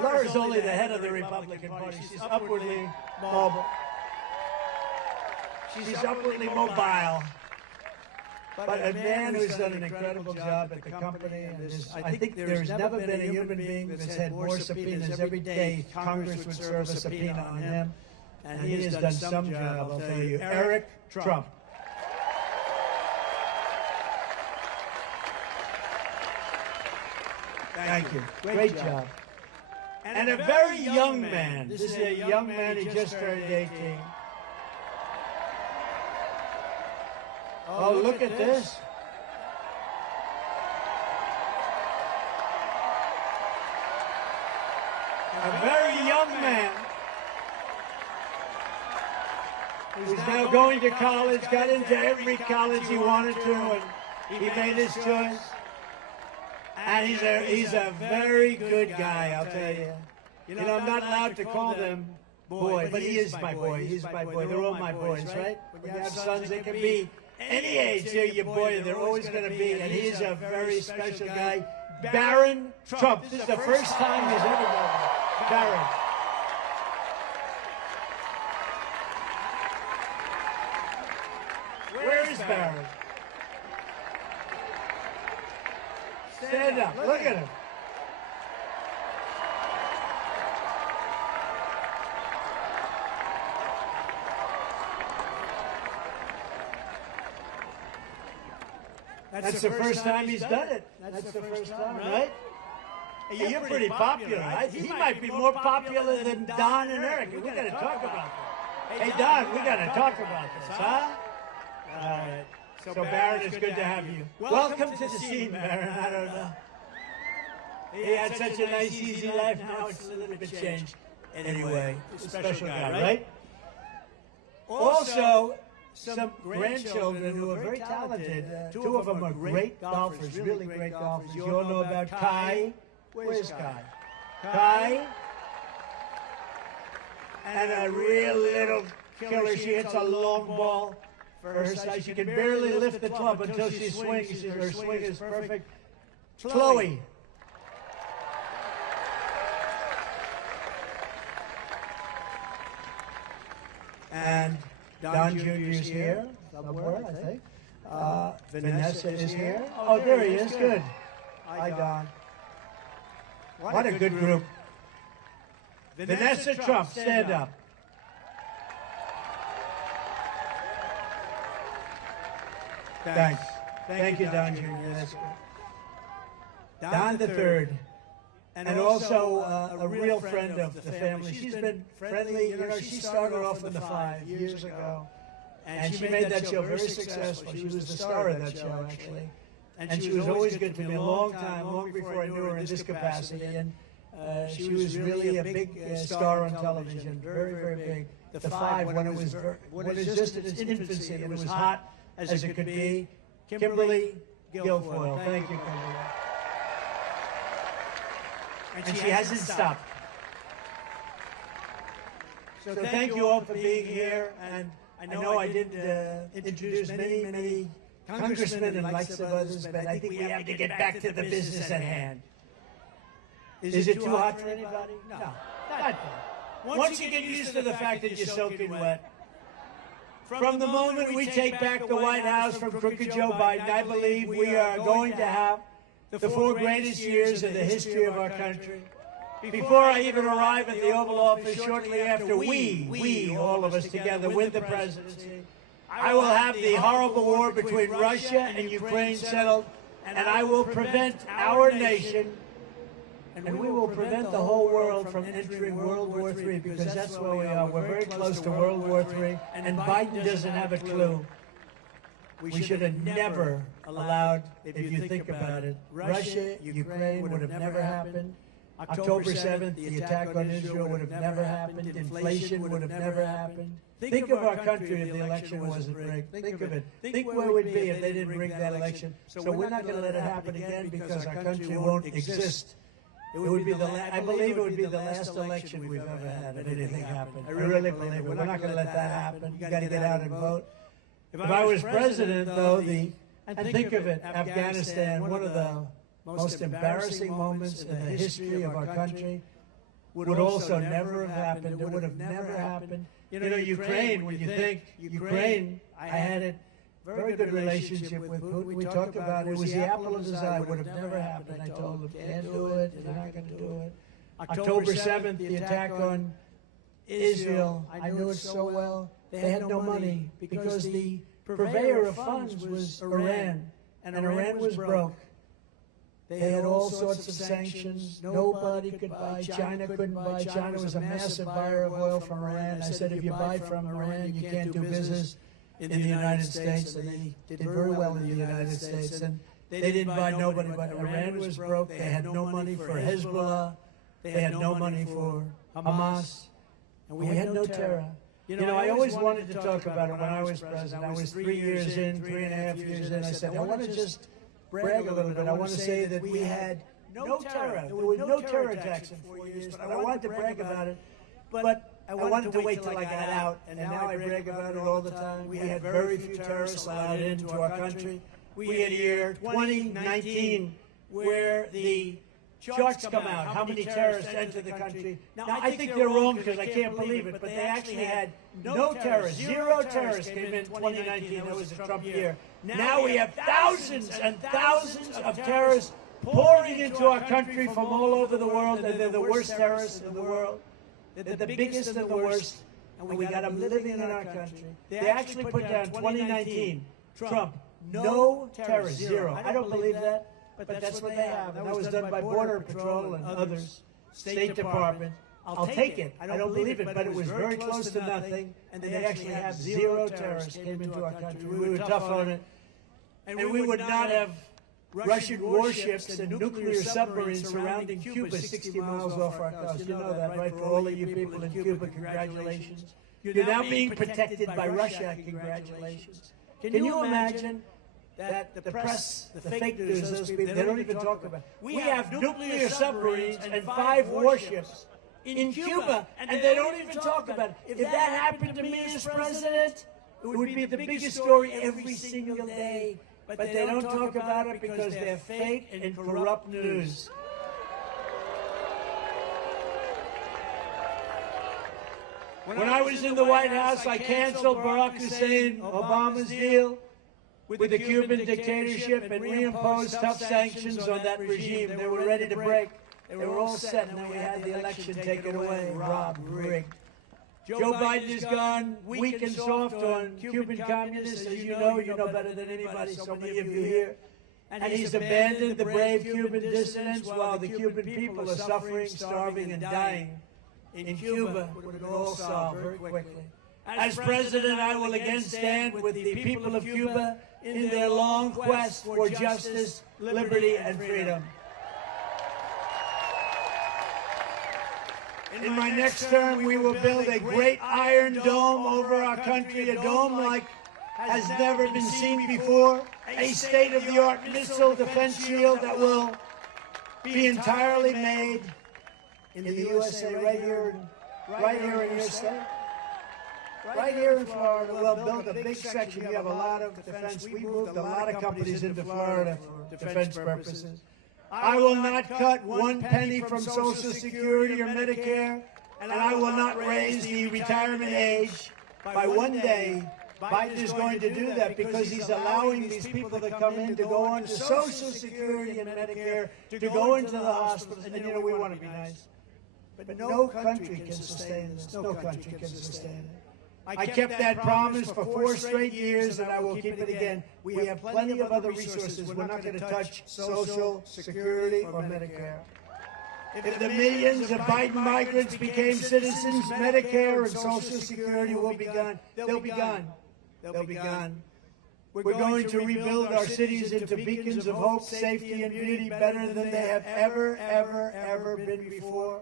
Laura's only the head of the Republican Party. She's upwardly mobile. She's upwardly mobile. But a man who's done an incredible job at the company, and I think there's never been a human being that's had more subpoenas every day. Congress would serve a subpoena on him, and he has done some job, I'll tell you. Eric Trump. Thank you. Great job. And a very young man. This is a young man, he just turned 18. Oh, look at this. A very young man who's now going to college, got into every college he wanted to, and he made his choice. And he's a very good guy, I'll tell you. You know, I'm not allowed to call them boy, but he is my boy. He's my boy. They're all my boys, right? When you have sons, they can be any age. They're your boy. They're always going to be. And he's a very special guy. Barron Trump. This is the first time he's ever done it. Barron. Where is Barron? Stand up. Look at him. That's the first time he's done it. That's the first time, right? Hey, you're pretty popular. He might be more popular than Don and Eric. We got to talk about this. Hey, Don, we got to talk about this, huh? All right. So, Barron, it's good to have you. Welcome to the scene, Barron. I don't know. He had such a nice, easy life. Now it's a little bit changed. Anyway, special guy, right? Also, some grandchildren who are very talented. Two of them are great golfers, really great golfers. You all know about Kai. Where's Kai? Kai. And a real little killer. She hits a long ball. For her size, she can barely lift the club until she swings. Her swing is perfect. Chloe. And Don Jr. is here somewhere, I think. Vanessa is here. Oh, there he is. Good. Hi, Don. What a good group. Vanessa Trump, stand up. Thanks. Thank you, Don Jr. That's good. Don the Third. And also a real friend of the family. She's been friendly. You know, she started off in the Five years ago. And she made that show very successful. She was the star of that show, actually. And she was always good to me a long time, long before I knew her in this capacity. And she was really a big star on television, very, very big. The Five, when it was just in its infancy, it was hot as it could be. Kimberly Guilfoyle. Thank you, Kimberly. And she hasn't stopped. So thank you all for being here. And I know I did introduce many congressmen and lots of others, but I think we have to get back to the business at hand. Is it too hot for anybody? No. Once you get used to the fact that you're soaking wet, from the moment we take back the White House from crooked Joe Biden, I believe we are going to have the 4 greatest years in the history of our country. Before I even arrive at the Oval Office, shortly after we, all of us together, win the presidency, I will have the horrible war between Russia and Ukraine settled, and I will prevent our nation, and we will prevent the whole world from entering World War III, because that's where we are. We're very close to World War III, and Biden doesn't have a clue. We should have never allowed, if you think about it, Russia, Ukraine would have never happened. October 7th, the attack on Israel would have never happened. Inflation would have never happened. Think of our country if the election wasn't rigged. Think of it. Think where we'd be if they didn't rig that election. So we're not going to let it happen again, because our country won't exist. It would be I believe it would be the last election we've ever had if anything happened. I really believe it. We're not going to let that happen. You got to get out and vote. If I was president, though, and think of it, Afghanistan, one of the most embarrassing moments in the history of our country, would also never have happened. It would have never happened. You know, Ukraine, when you think Ukraine, I had a very good relationship with Putin. We talked about it. It was the apple of his eye. It would have never happened. I told him, can't do it. You're not going to do it. October 7th, the attack on Israel, I knew it so well. They had no money because the purveyor of funds was Iran, and Iran was broke. They had all sorts of sanctions. Nobody could buy. China couldn't buy. China was a massive buyer of oil from Iran. I said, if you buy from Iran, you can't do business in the United States. And they did very well in the United States. And they didn't buy nobody, but Iran was broke. They had no money for Hezbollah. They had no money for Hamas. And we had no terror. You know, I always wanted to talk about it when I was president. I was 3 years in, 3.5 years in. I said, I want to just brag a little bit. I want to say that we had no terror. There were no terror attacks in 4 years, but I wanted to brag about it. But I wanted to wait till I got out, and now I brag about it all the time. We had very few terrorists allowed into our country. We had year 2019 where the charts come out, how many terrorists entered the country. Now, I think they're wrong because I can't believe it, but they actually had no terrorists, 0 terrorists came in 2019. That was the Trump year. Now we have thousands and thousands of terrorists pouring into our country from all over the world, and they're the worst terrorists in the world. They're the biggest and the worst, and we got them living in our country. They actually put down 2019, Trump, no terrorists, 0. I don't believe that. But that's what they have. And that was done by Border Patrol and others, State Department. I'll take it. I don't believe it, but it was very close to nothing. And they actually have 0 terrorists came into our country. We were tough on it. And we would not have Russian warships and nuclear submarines surrounding Cuba 60 miles off our coast. You know that, right? For all of you people in Cuba, congratulations. You're now being protected by Russia. Congratulations. Can you imagine that the press, the fake news, those people, they don't even talk about it. We have nuclear submarines and 5 warships in Cuba, and they don't even talk about it. If that happened to me as president, it would be the biggest story every single day. But they don't talk about it because they're fake and corrupt news. When I was in the White House, I canceled Barack Hussein Obama's deal with the Cuban dictatorship and reimposed tough sanctions on that regime. They were ready to break. They were all set, and then we had the election taken away, robbed, rigged. Joe Biden is gone, weak and soft on Cuban communists, as you know better than anybody, so many of you here. And he's abandoned the brave Cuban dissidents while the Cuban people are suffering, starving, and dying. In Cuba, it would all solve very quickly. As president, I will again stand with the people of Cuba in their long quest for justice, liberty, and freedom. In my next term, we will build a great iron dome over our country, a dome like has never been seen before, a state-of-the-art missile defense shield that will be entirely made in the USA, right here in your state. Right here in Florida, we'll build a big section. We have a lot of defense. We moved a lot of companies into Florida for defense purposes. I will not cut 1 penny from Social Security or Medicare and I will not raise the retirement age by 1 day. Biden is going to do that because he's allowing these people that come in to go on to Social Security and Medicare, to go into the hospitals. And, you know, we want to be nice. But no country can sustain this. No country can sustain it. I kept that promise for 4 straight years, and I will keep it again. We have plenty of other resources. We're not going to touch Social Security or Medicare. If the millions of Biden migrants became citizens, Medicare and Social Security will be gone. They'll be gone. They'll be gone. We're going to rebuild our cities into beacons of hope, safety, and beauty better than they have ever been before.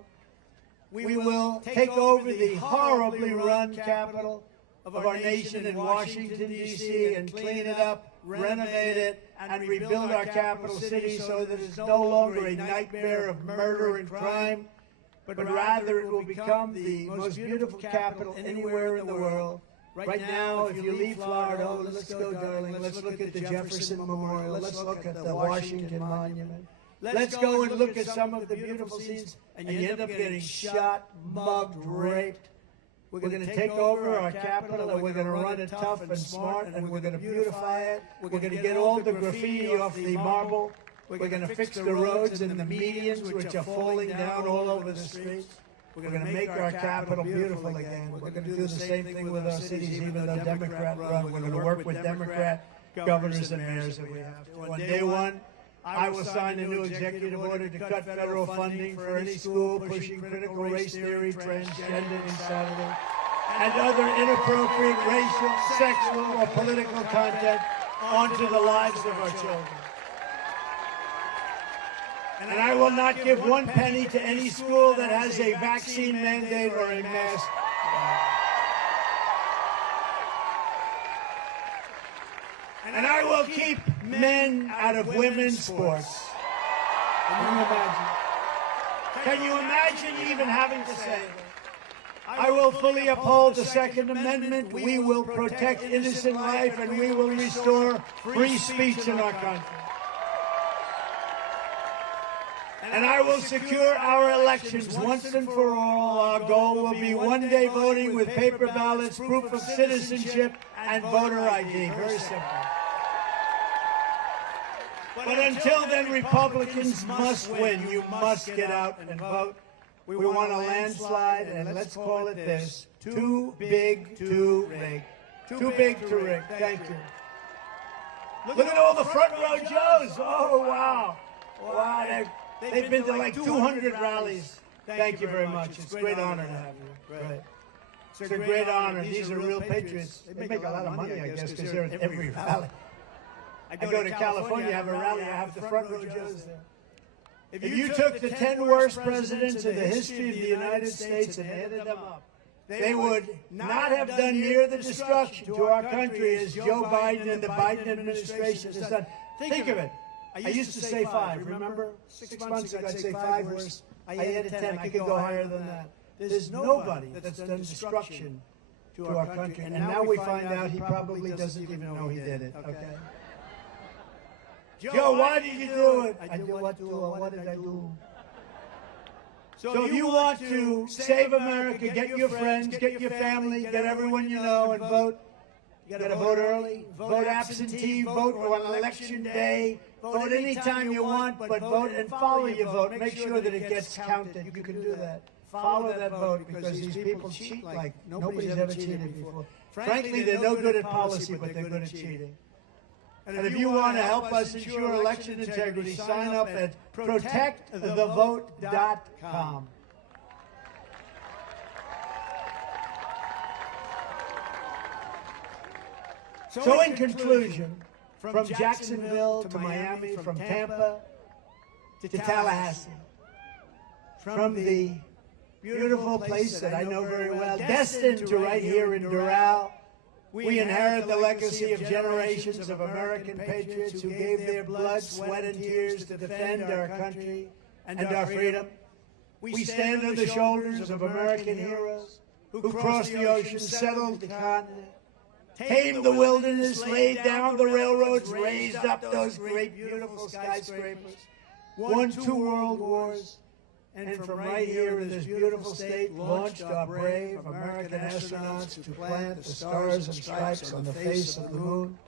We will take over the horribly run capital of our nation in Washington, D.C., and clean it up, renovate it, and rebuild our capital city so that it's no longer a nightmare of murder and crime, but rather it will become the most beautiful capital anywhere in the world. Right now, if you leave Florida, oh, let's go, darling, let's look at the Jefferson Memorial, let's look at the Washington Monument. Let's go and look at some of the beautiful scenes, and you end up getting shot, mugged, raped. We're going to take over our capital, and we're going to run it tough and smart, and we're going to beautify it. We're going to get all the graffiti off the marble. We're going to fix the roads and the medians, which are falling down all over the streets. We're going to make our capital beautiful again. We're going to do the same thing with our cities, even though Democrat run. We're going to work with Democrat governors and mayors if we have to. On day one, I will sign a new executive order to cut federal funding for any school pushing critical race theory, transgender insanity, and other inappropriate racial, sexual, or political content onto the lives of our children. And I will not give 1 penny to any school that has a vaccine mandate or a mask. And I will keep men out of women's sports. Can you imagine even having to say it? I will fully uphold the Second Amendment. We will protect innocent life, and we will restore free speech in our country. And I will secure our elections once and for all. Our goal will be 1 day voting with paper ballots, proof of citizenship, and voter ID. Very simple. But until then, Republicans must win. You must get out and vote. We want a landslide, and let's call it this: too big to rig. Too big to rig. Thank you. Look at all the front row Joes. Oh, wow. Wow, they've been to like 200 rallies. Thank you very much. It's a great honor to have you. Right. It's a great honor. These are real patriots. They make a lot of money, I guess, because they're at every rally. I go to California, have a rally, I have the front row Joes there. If you took the 10 worst presidents in the history of the United States and added them up, they would not have done near the destruction to our country as Joe Biden and the Biden administration has done. Think of it. I used to say 5, remember? 6 months ago, I'd say 5 worse. I added 10. I could go higher than that. There's nobody that's done destruction to our country. And now we find out he probably doesn't even know he did it, okay? Joe, why did you do it? I did what did I do? So if you want to save America, get your friends, get your family, get everyone you know, and vote. You got to vote early, vote absentee, vote on election day, vote anytime you want, but vote and follow your vote. Make sure that it gets counted. You can do that. Follow that vote, because these people cheat like nobody's ever cheated before. Frankly, they're no good at policy, but they're good at cheating. And if you want to help us ensure election integrity, sign up at protectthevote.com. So in conclusion, from Jacksonville to Miami, from Tampa to Tallahassee, from the beautiful place that I know very well, destined to right here in Dural, we inherit the legacy of generations of American patriots who gave their blood, sweat, and tears to defend our country and our freedom. We stand on the shoulders of American heroes who crossed the ocean, settled the continent, tamed the wilderness, laid down the railroads, raised up those great, beautiful skyscrapers, won 2 world wars, and from right here in this beautiful state launched our brave American astronauts to plant the stars and stripes on the face of the moon.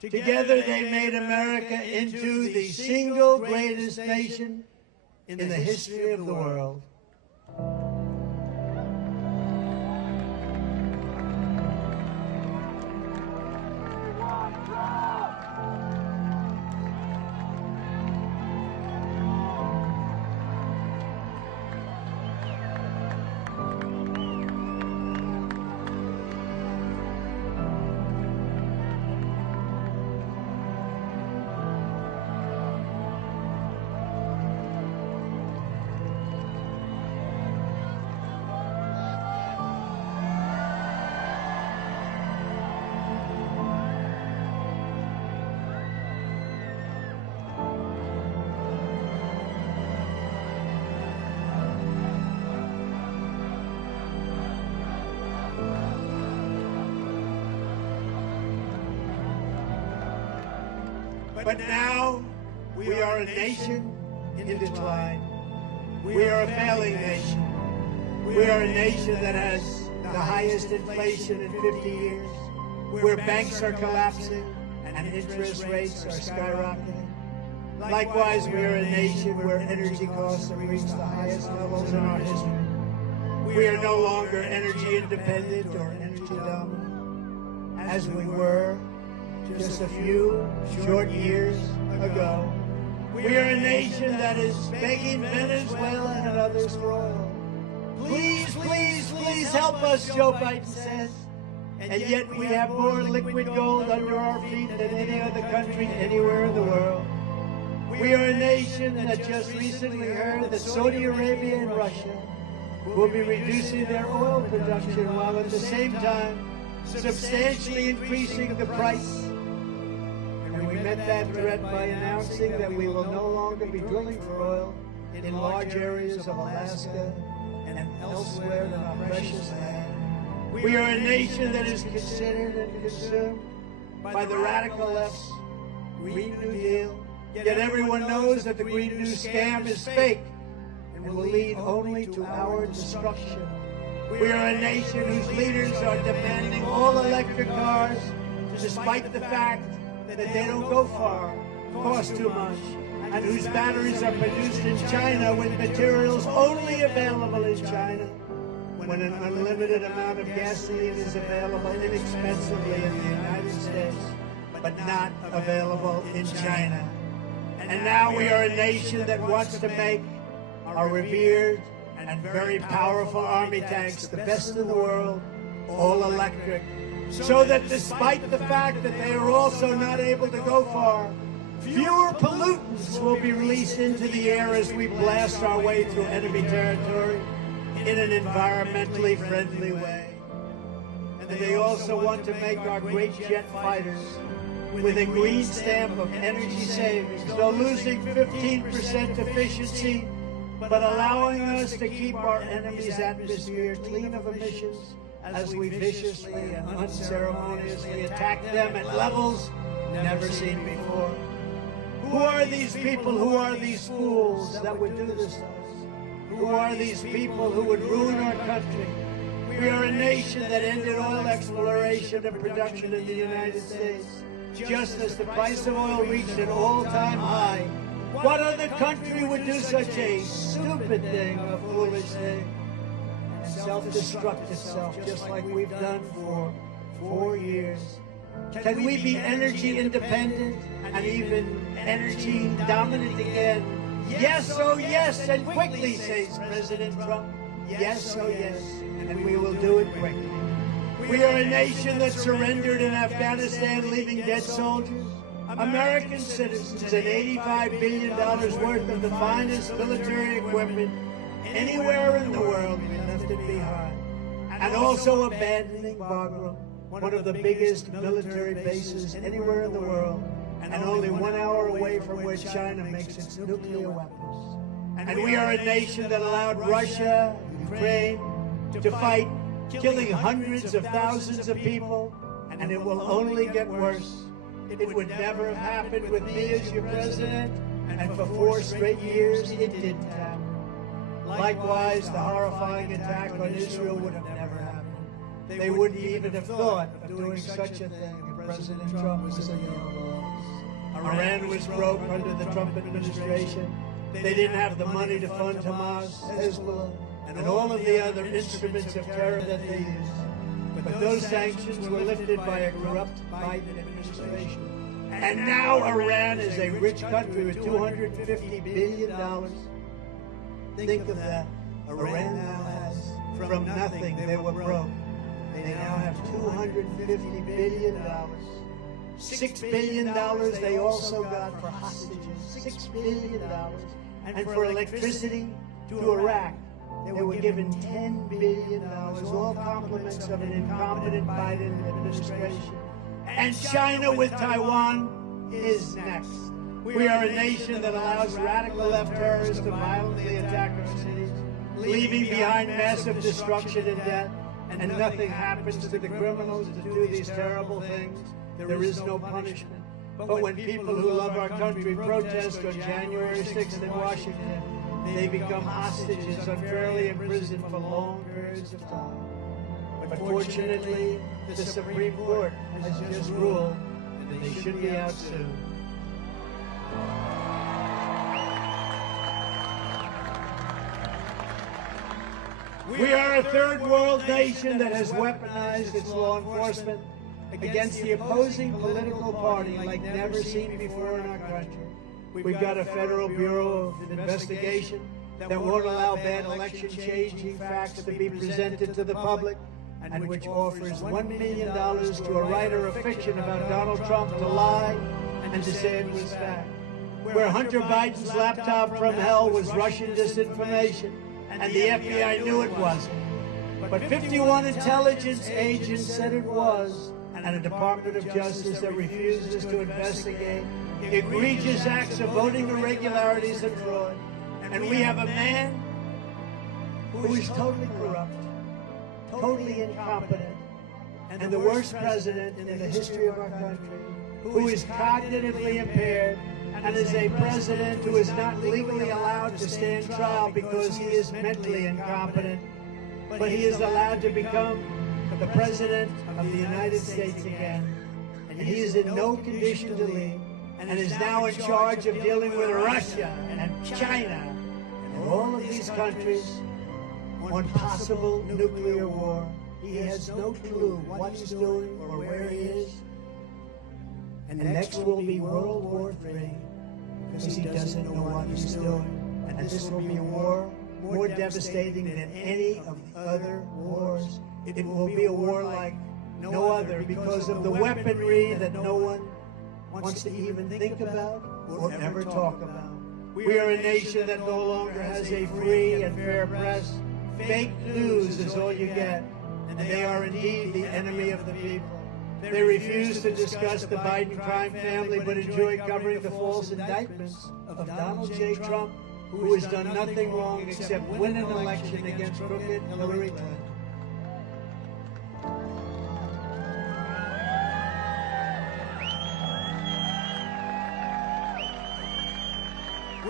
Together they made America into the single greatest nation in the history of the world. But now we are a nation in decline. We are a failing nation. We are a nation that has the highest inflation in 50 years, where banks are collapsing and interest rates are skyrocketing. Likewise, we are a nation where energy costs have reached the highest levels in our history. We are no longer energy independent or energy dominant, as we were just a few short years ago. We are a nation that is begging Venezuela and others for oil. Please, please, please help us, Joe Biden says. And yet we have more liquid gold under our feet than any other country anywhere in the world. We are a nation that just recently heard that Saudi Arabia and Russia will be reducing their oil production while at the same time substantially increasing the price. And we met that threat by announcing that we will no longer be drilling for oil in large areas of Alaska and elsewhere in our precious land. We are a nation that is considered and consumed by the radical left's Green New Deal. Yet everyone knows that the Green New scam is fake and will lead only to our destruction. We are a nation whose leaders are demanding all electric cars, despite the fact that they don't go far, cost too much, and whose batteries are produced in China with materials only available in China, when an unlimited amount of gasoline is available inexpensively in the United States, but not available in China. And now we are a nation that wants to make our revered and very powerful army tanks, the best in the world, all electric, so that despite the fact that they are also not able to go far, fewer pollutants will be released into the air as we blast our way through enemy territory in an environmentally friendly way. And they also want to make our great jet fighters with a green stamp of energy savings, so losing 15% efficiency, but allowing us to keep our enemy's atmosphere clean of emissions as we viciously and unceremoniously attack them at levels never seen before. Who are these people? Who are these fools that would do this to us? Who are these people who would ruin our country? We are a nation that ended oil exploration and production in the United States, just as the price of oil reached an all-time high. What other country would do such a stupid thing, a foolish thing, and self-destruct itself, just like we've done for 4 years? Can we be energy independent and even energy dominant again? Yes, oh yes, and quickly, says President Trump. Yes, oh yes, and we will do it quickly. We are a nation that surrendered in Afghanistan, leaving dead soldiers, American citizens, and $85 billion worth of the finest military equipment anywhere in the world. We left it behind. And also abandoning Bagram, one of the biggest military bases anywhere in the world, and only 1 hour away from where China makes its nuclear weapons. And we are a nation that allowed Russia, Ukraine, to fight, killing hundreds of thousands of people, and it will only get worse. It would never have happened with me as your president, and for 4 straight years it didn't happen. Likewise, the horrifying attack on Israel would have never happened. They wouldn't even have thought of doing such a thing if President Trump was in their laws. Iran was broke under the Trump administration. They didn't have the money to fund Hamas, Hezbollah, and all of the other instruments of terror that they used. But those sanctions were lifted by a corrupt Biden administration. And now Iran is a rich country with $250 billion. Think of that. Iran now has, from nothing, they were broke. They now have $250 billion. $6 billion they also got for hostages. $6 billion. And for electricity to Iraq, they were given $10 billion, all compliments of an incompetent Biden administration. And China with Taiwan is next. We are a nation that allows radical left terrorists to violently attack our cities, leaving behind massive destruction and death, and nothing happens to the criminals that do these terrible things. There is no punishment. But when people who love our country protest on January 6th in Washington, they become hostages, unfairly imprisoned for long periods of time. But fortunately, the Supreme Court has just ruled that they should be out soon. We are a third world nation that has weaponized its law enforcement against the opposing political party like never seen before in our country. We've got a Federal Bureau of Investigation that won't allow bad election-changing facts to be presented to the public, and which offers $1 million to a writer of fiction about Donald Trump to lie and to say it was fact. Where Hunter Biden's laptop from hell was Russian disinformation, and the FBI knew it wasn't. But 51 intelligence agents said it was, and a Department of Justice that refuses to investigate egregious acts of voting irregularities and fraud. And we have a man who is totally corrupt, totally incompetent, and the worst president in the history of our country, who is cognitively impaired, and is a president who is not legally allowed to stand trial because he is mentally incompetent, but he is allowed to become the President of the United States again. And he is in no condition to lead, and is now in charge of dealing with Russia and China and all of these countries on possible nuclear war. He has no clue what he's doing or where he is. And next will be World War III, because he doesn't know what he's doing. And this will be a war more devastating than any of the other wars. It will be a war like no other because of the weaponry that no one wants to even think about or ever talk about. We are a nation that no longer has a free and fair press. Fake news is all you get, and they are indeed the enemy of the people. They refuse to discuss the Biden crime family, but enjoy covering the false indictments of Donald J. Trump, who has done nothing wrong except win an election against crooked Hillary Clinton.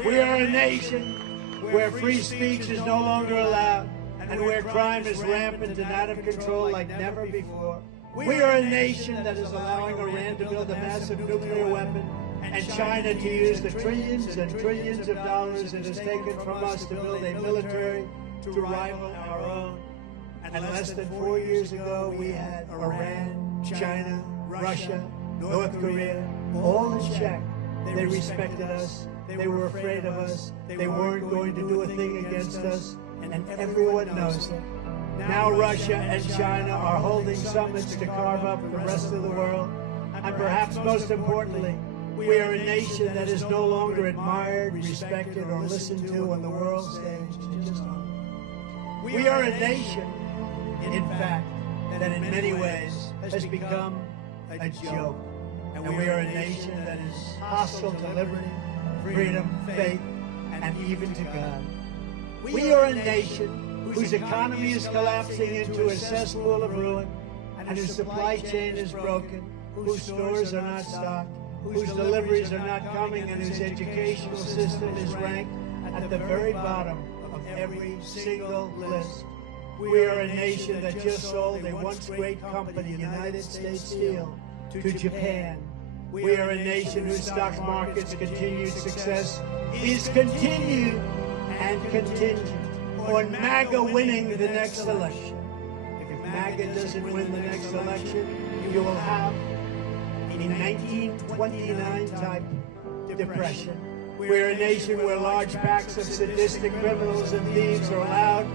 We are a nation where free speech is no longer allowed, and where crime is rampant and out of control like never before. We are a nation that is allowing Iran to build a massive nuclear weapon, and China to use the trillions and trillions of dollars it has taken from us to build a military to rival our own. And less than 4 years ago, we had Iran, China, Russia, North Korea, all in check. They respected us. They were afraid of us. They weren't going to do a thing against us, and everyone knows it. Now Russia and China are holding summits to carve up the rest of the world. And perhaps most importantly, we are a nation that is no longer admired, respected, or listened to on the world stage. We are a nation, in fact, that in many ways has become a joke. And we are a nation that is hostile to liberty, freedom, faith, and even to God. We are a nation whose economy is collapsing into a cesspool of ruin, and whose supply chain is broken, whose stores are not stocked, whose deliveries are not coming, and whose educational system is ranked at the very bottom of every single list. We are a nation that just sold a once great company, United States Steel, to Japan. We are a nation whose stock market's continued success is continued and contingent on MAGA winning the next election. If MAGA doesn't win the next election, you will have a 1929 type depression. We're a nation where large packs of sadistic criminals and thieves are allowed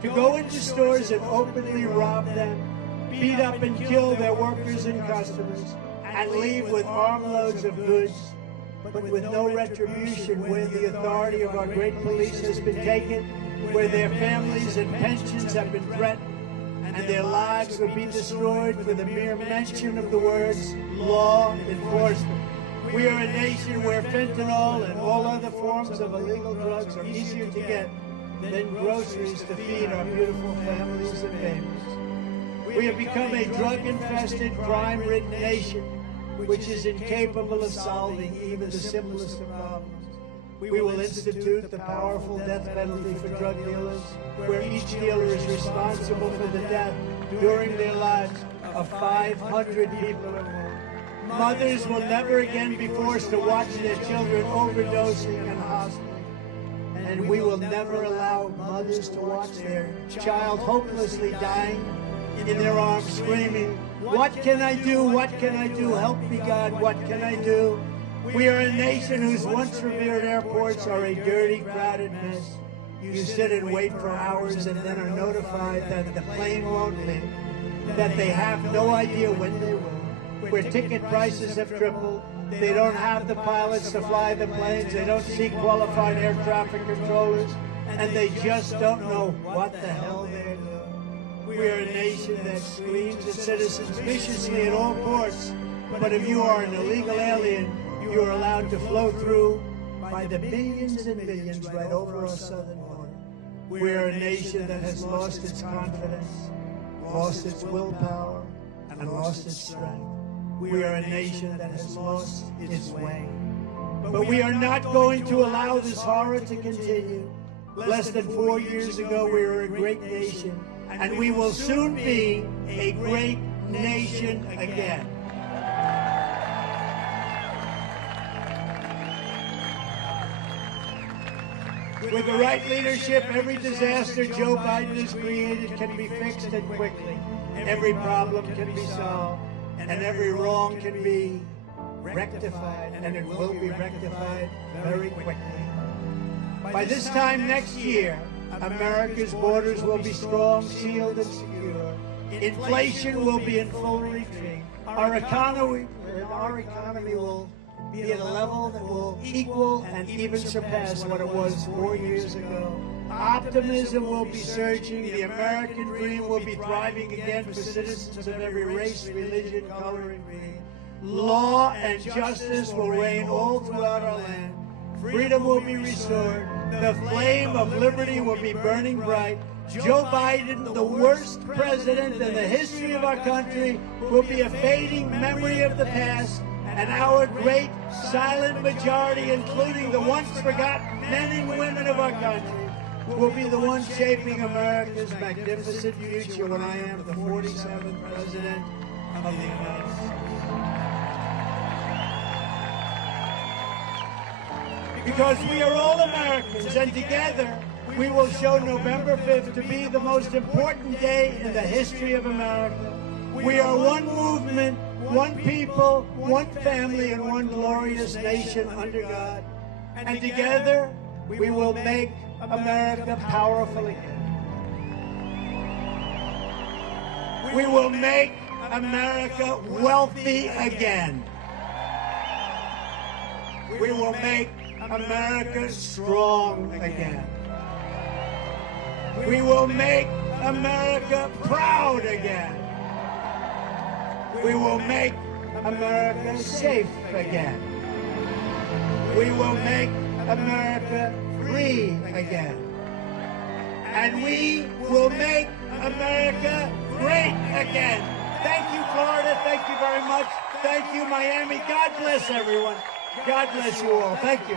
to go into stores and openly rob them, beat up and kill their workers and customers, and leave with armloads of goods, but with no retribution where the authority of our great police has been taken, where their families and pensions have been threatened, and their lives will be destroyed for the mere mention of the words law enforcement. We are a nation where fentanyl and all other forms of illegal drugs are easier to get than groceries to feed our beautiful families and babies. We have become a drug-infested, crime-ridden nation, which is incapable of solving even the simplest of problems. We will institute the powerful death penalty for drug dealers, where each dealer is responsible for the death during their lives of 500 people or more. Mothers will never again be forced to watch their children overdosing in hospitals. And we will never allow mothers to watch their child hopelessly dying in their arms, screaming, "What can I do? What can I do? Help me, God, what can I do?" We are a nation whose once revered airports are a dirty, crowded mess. You sit and wait for hours and then are notified that the plane won't leave, that they have no idea when they will, where ticket prices have tripled. They don't have the pilots to fly the planes. They don't see qualified air traffic controllers, and they just don't know what the hell they're doing. We are a nation that screams at citizens viciously at all ports, but if you are an illegal alien, you are allowed to flow through by the millions and millions right over our southern border. We are a nation that has lost its confidence, lost its willpower, and lost its strength. We are a nation that has lost its way. But we are not going to allow this horror to continue. Less than 4 years ago, we were a great nation, and we will soon be a great nation again. With the right leadership, every disaster Joe Biden has created can be fixed and quickly. Every problem can be solved, and every wrong can be rectified, and it will be rectified very quickly. By this time next year, America's borders will be strong, sealed, and secure. Inflation will be in full retreat. Our economy will be at a level that will equal and even surpass what it was 4 years ago. Optimism will be surging. The American dream will be thriving again for citizens of every race, religion, color, and creed. Law and justice will reign all throughout our land. Freedom will be restored. The flame of liberty will be burning bright. Joe Biden, the worst president in the history of our country, will be a fading memory of the past, and our great silent majority, including the once forgotten men and women of our country, will be the ones shaping America's magnificent future when I am the 47th President of the United States. Because we are all Americans, and together we will show November 5th to be the most important day in the history of America. We are one movement, one people, one family, and one glorious nation under God. And together we will make America powerful again. We will make America wealthy again. We will make America strong again. We will make America proud again. We will make America safe again. We will make America free again. And we will make America great again. Thank you, Florida. Thank you very much. Thank you, Miami. God bless everyone. God bless you all. Thank you.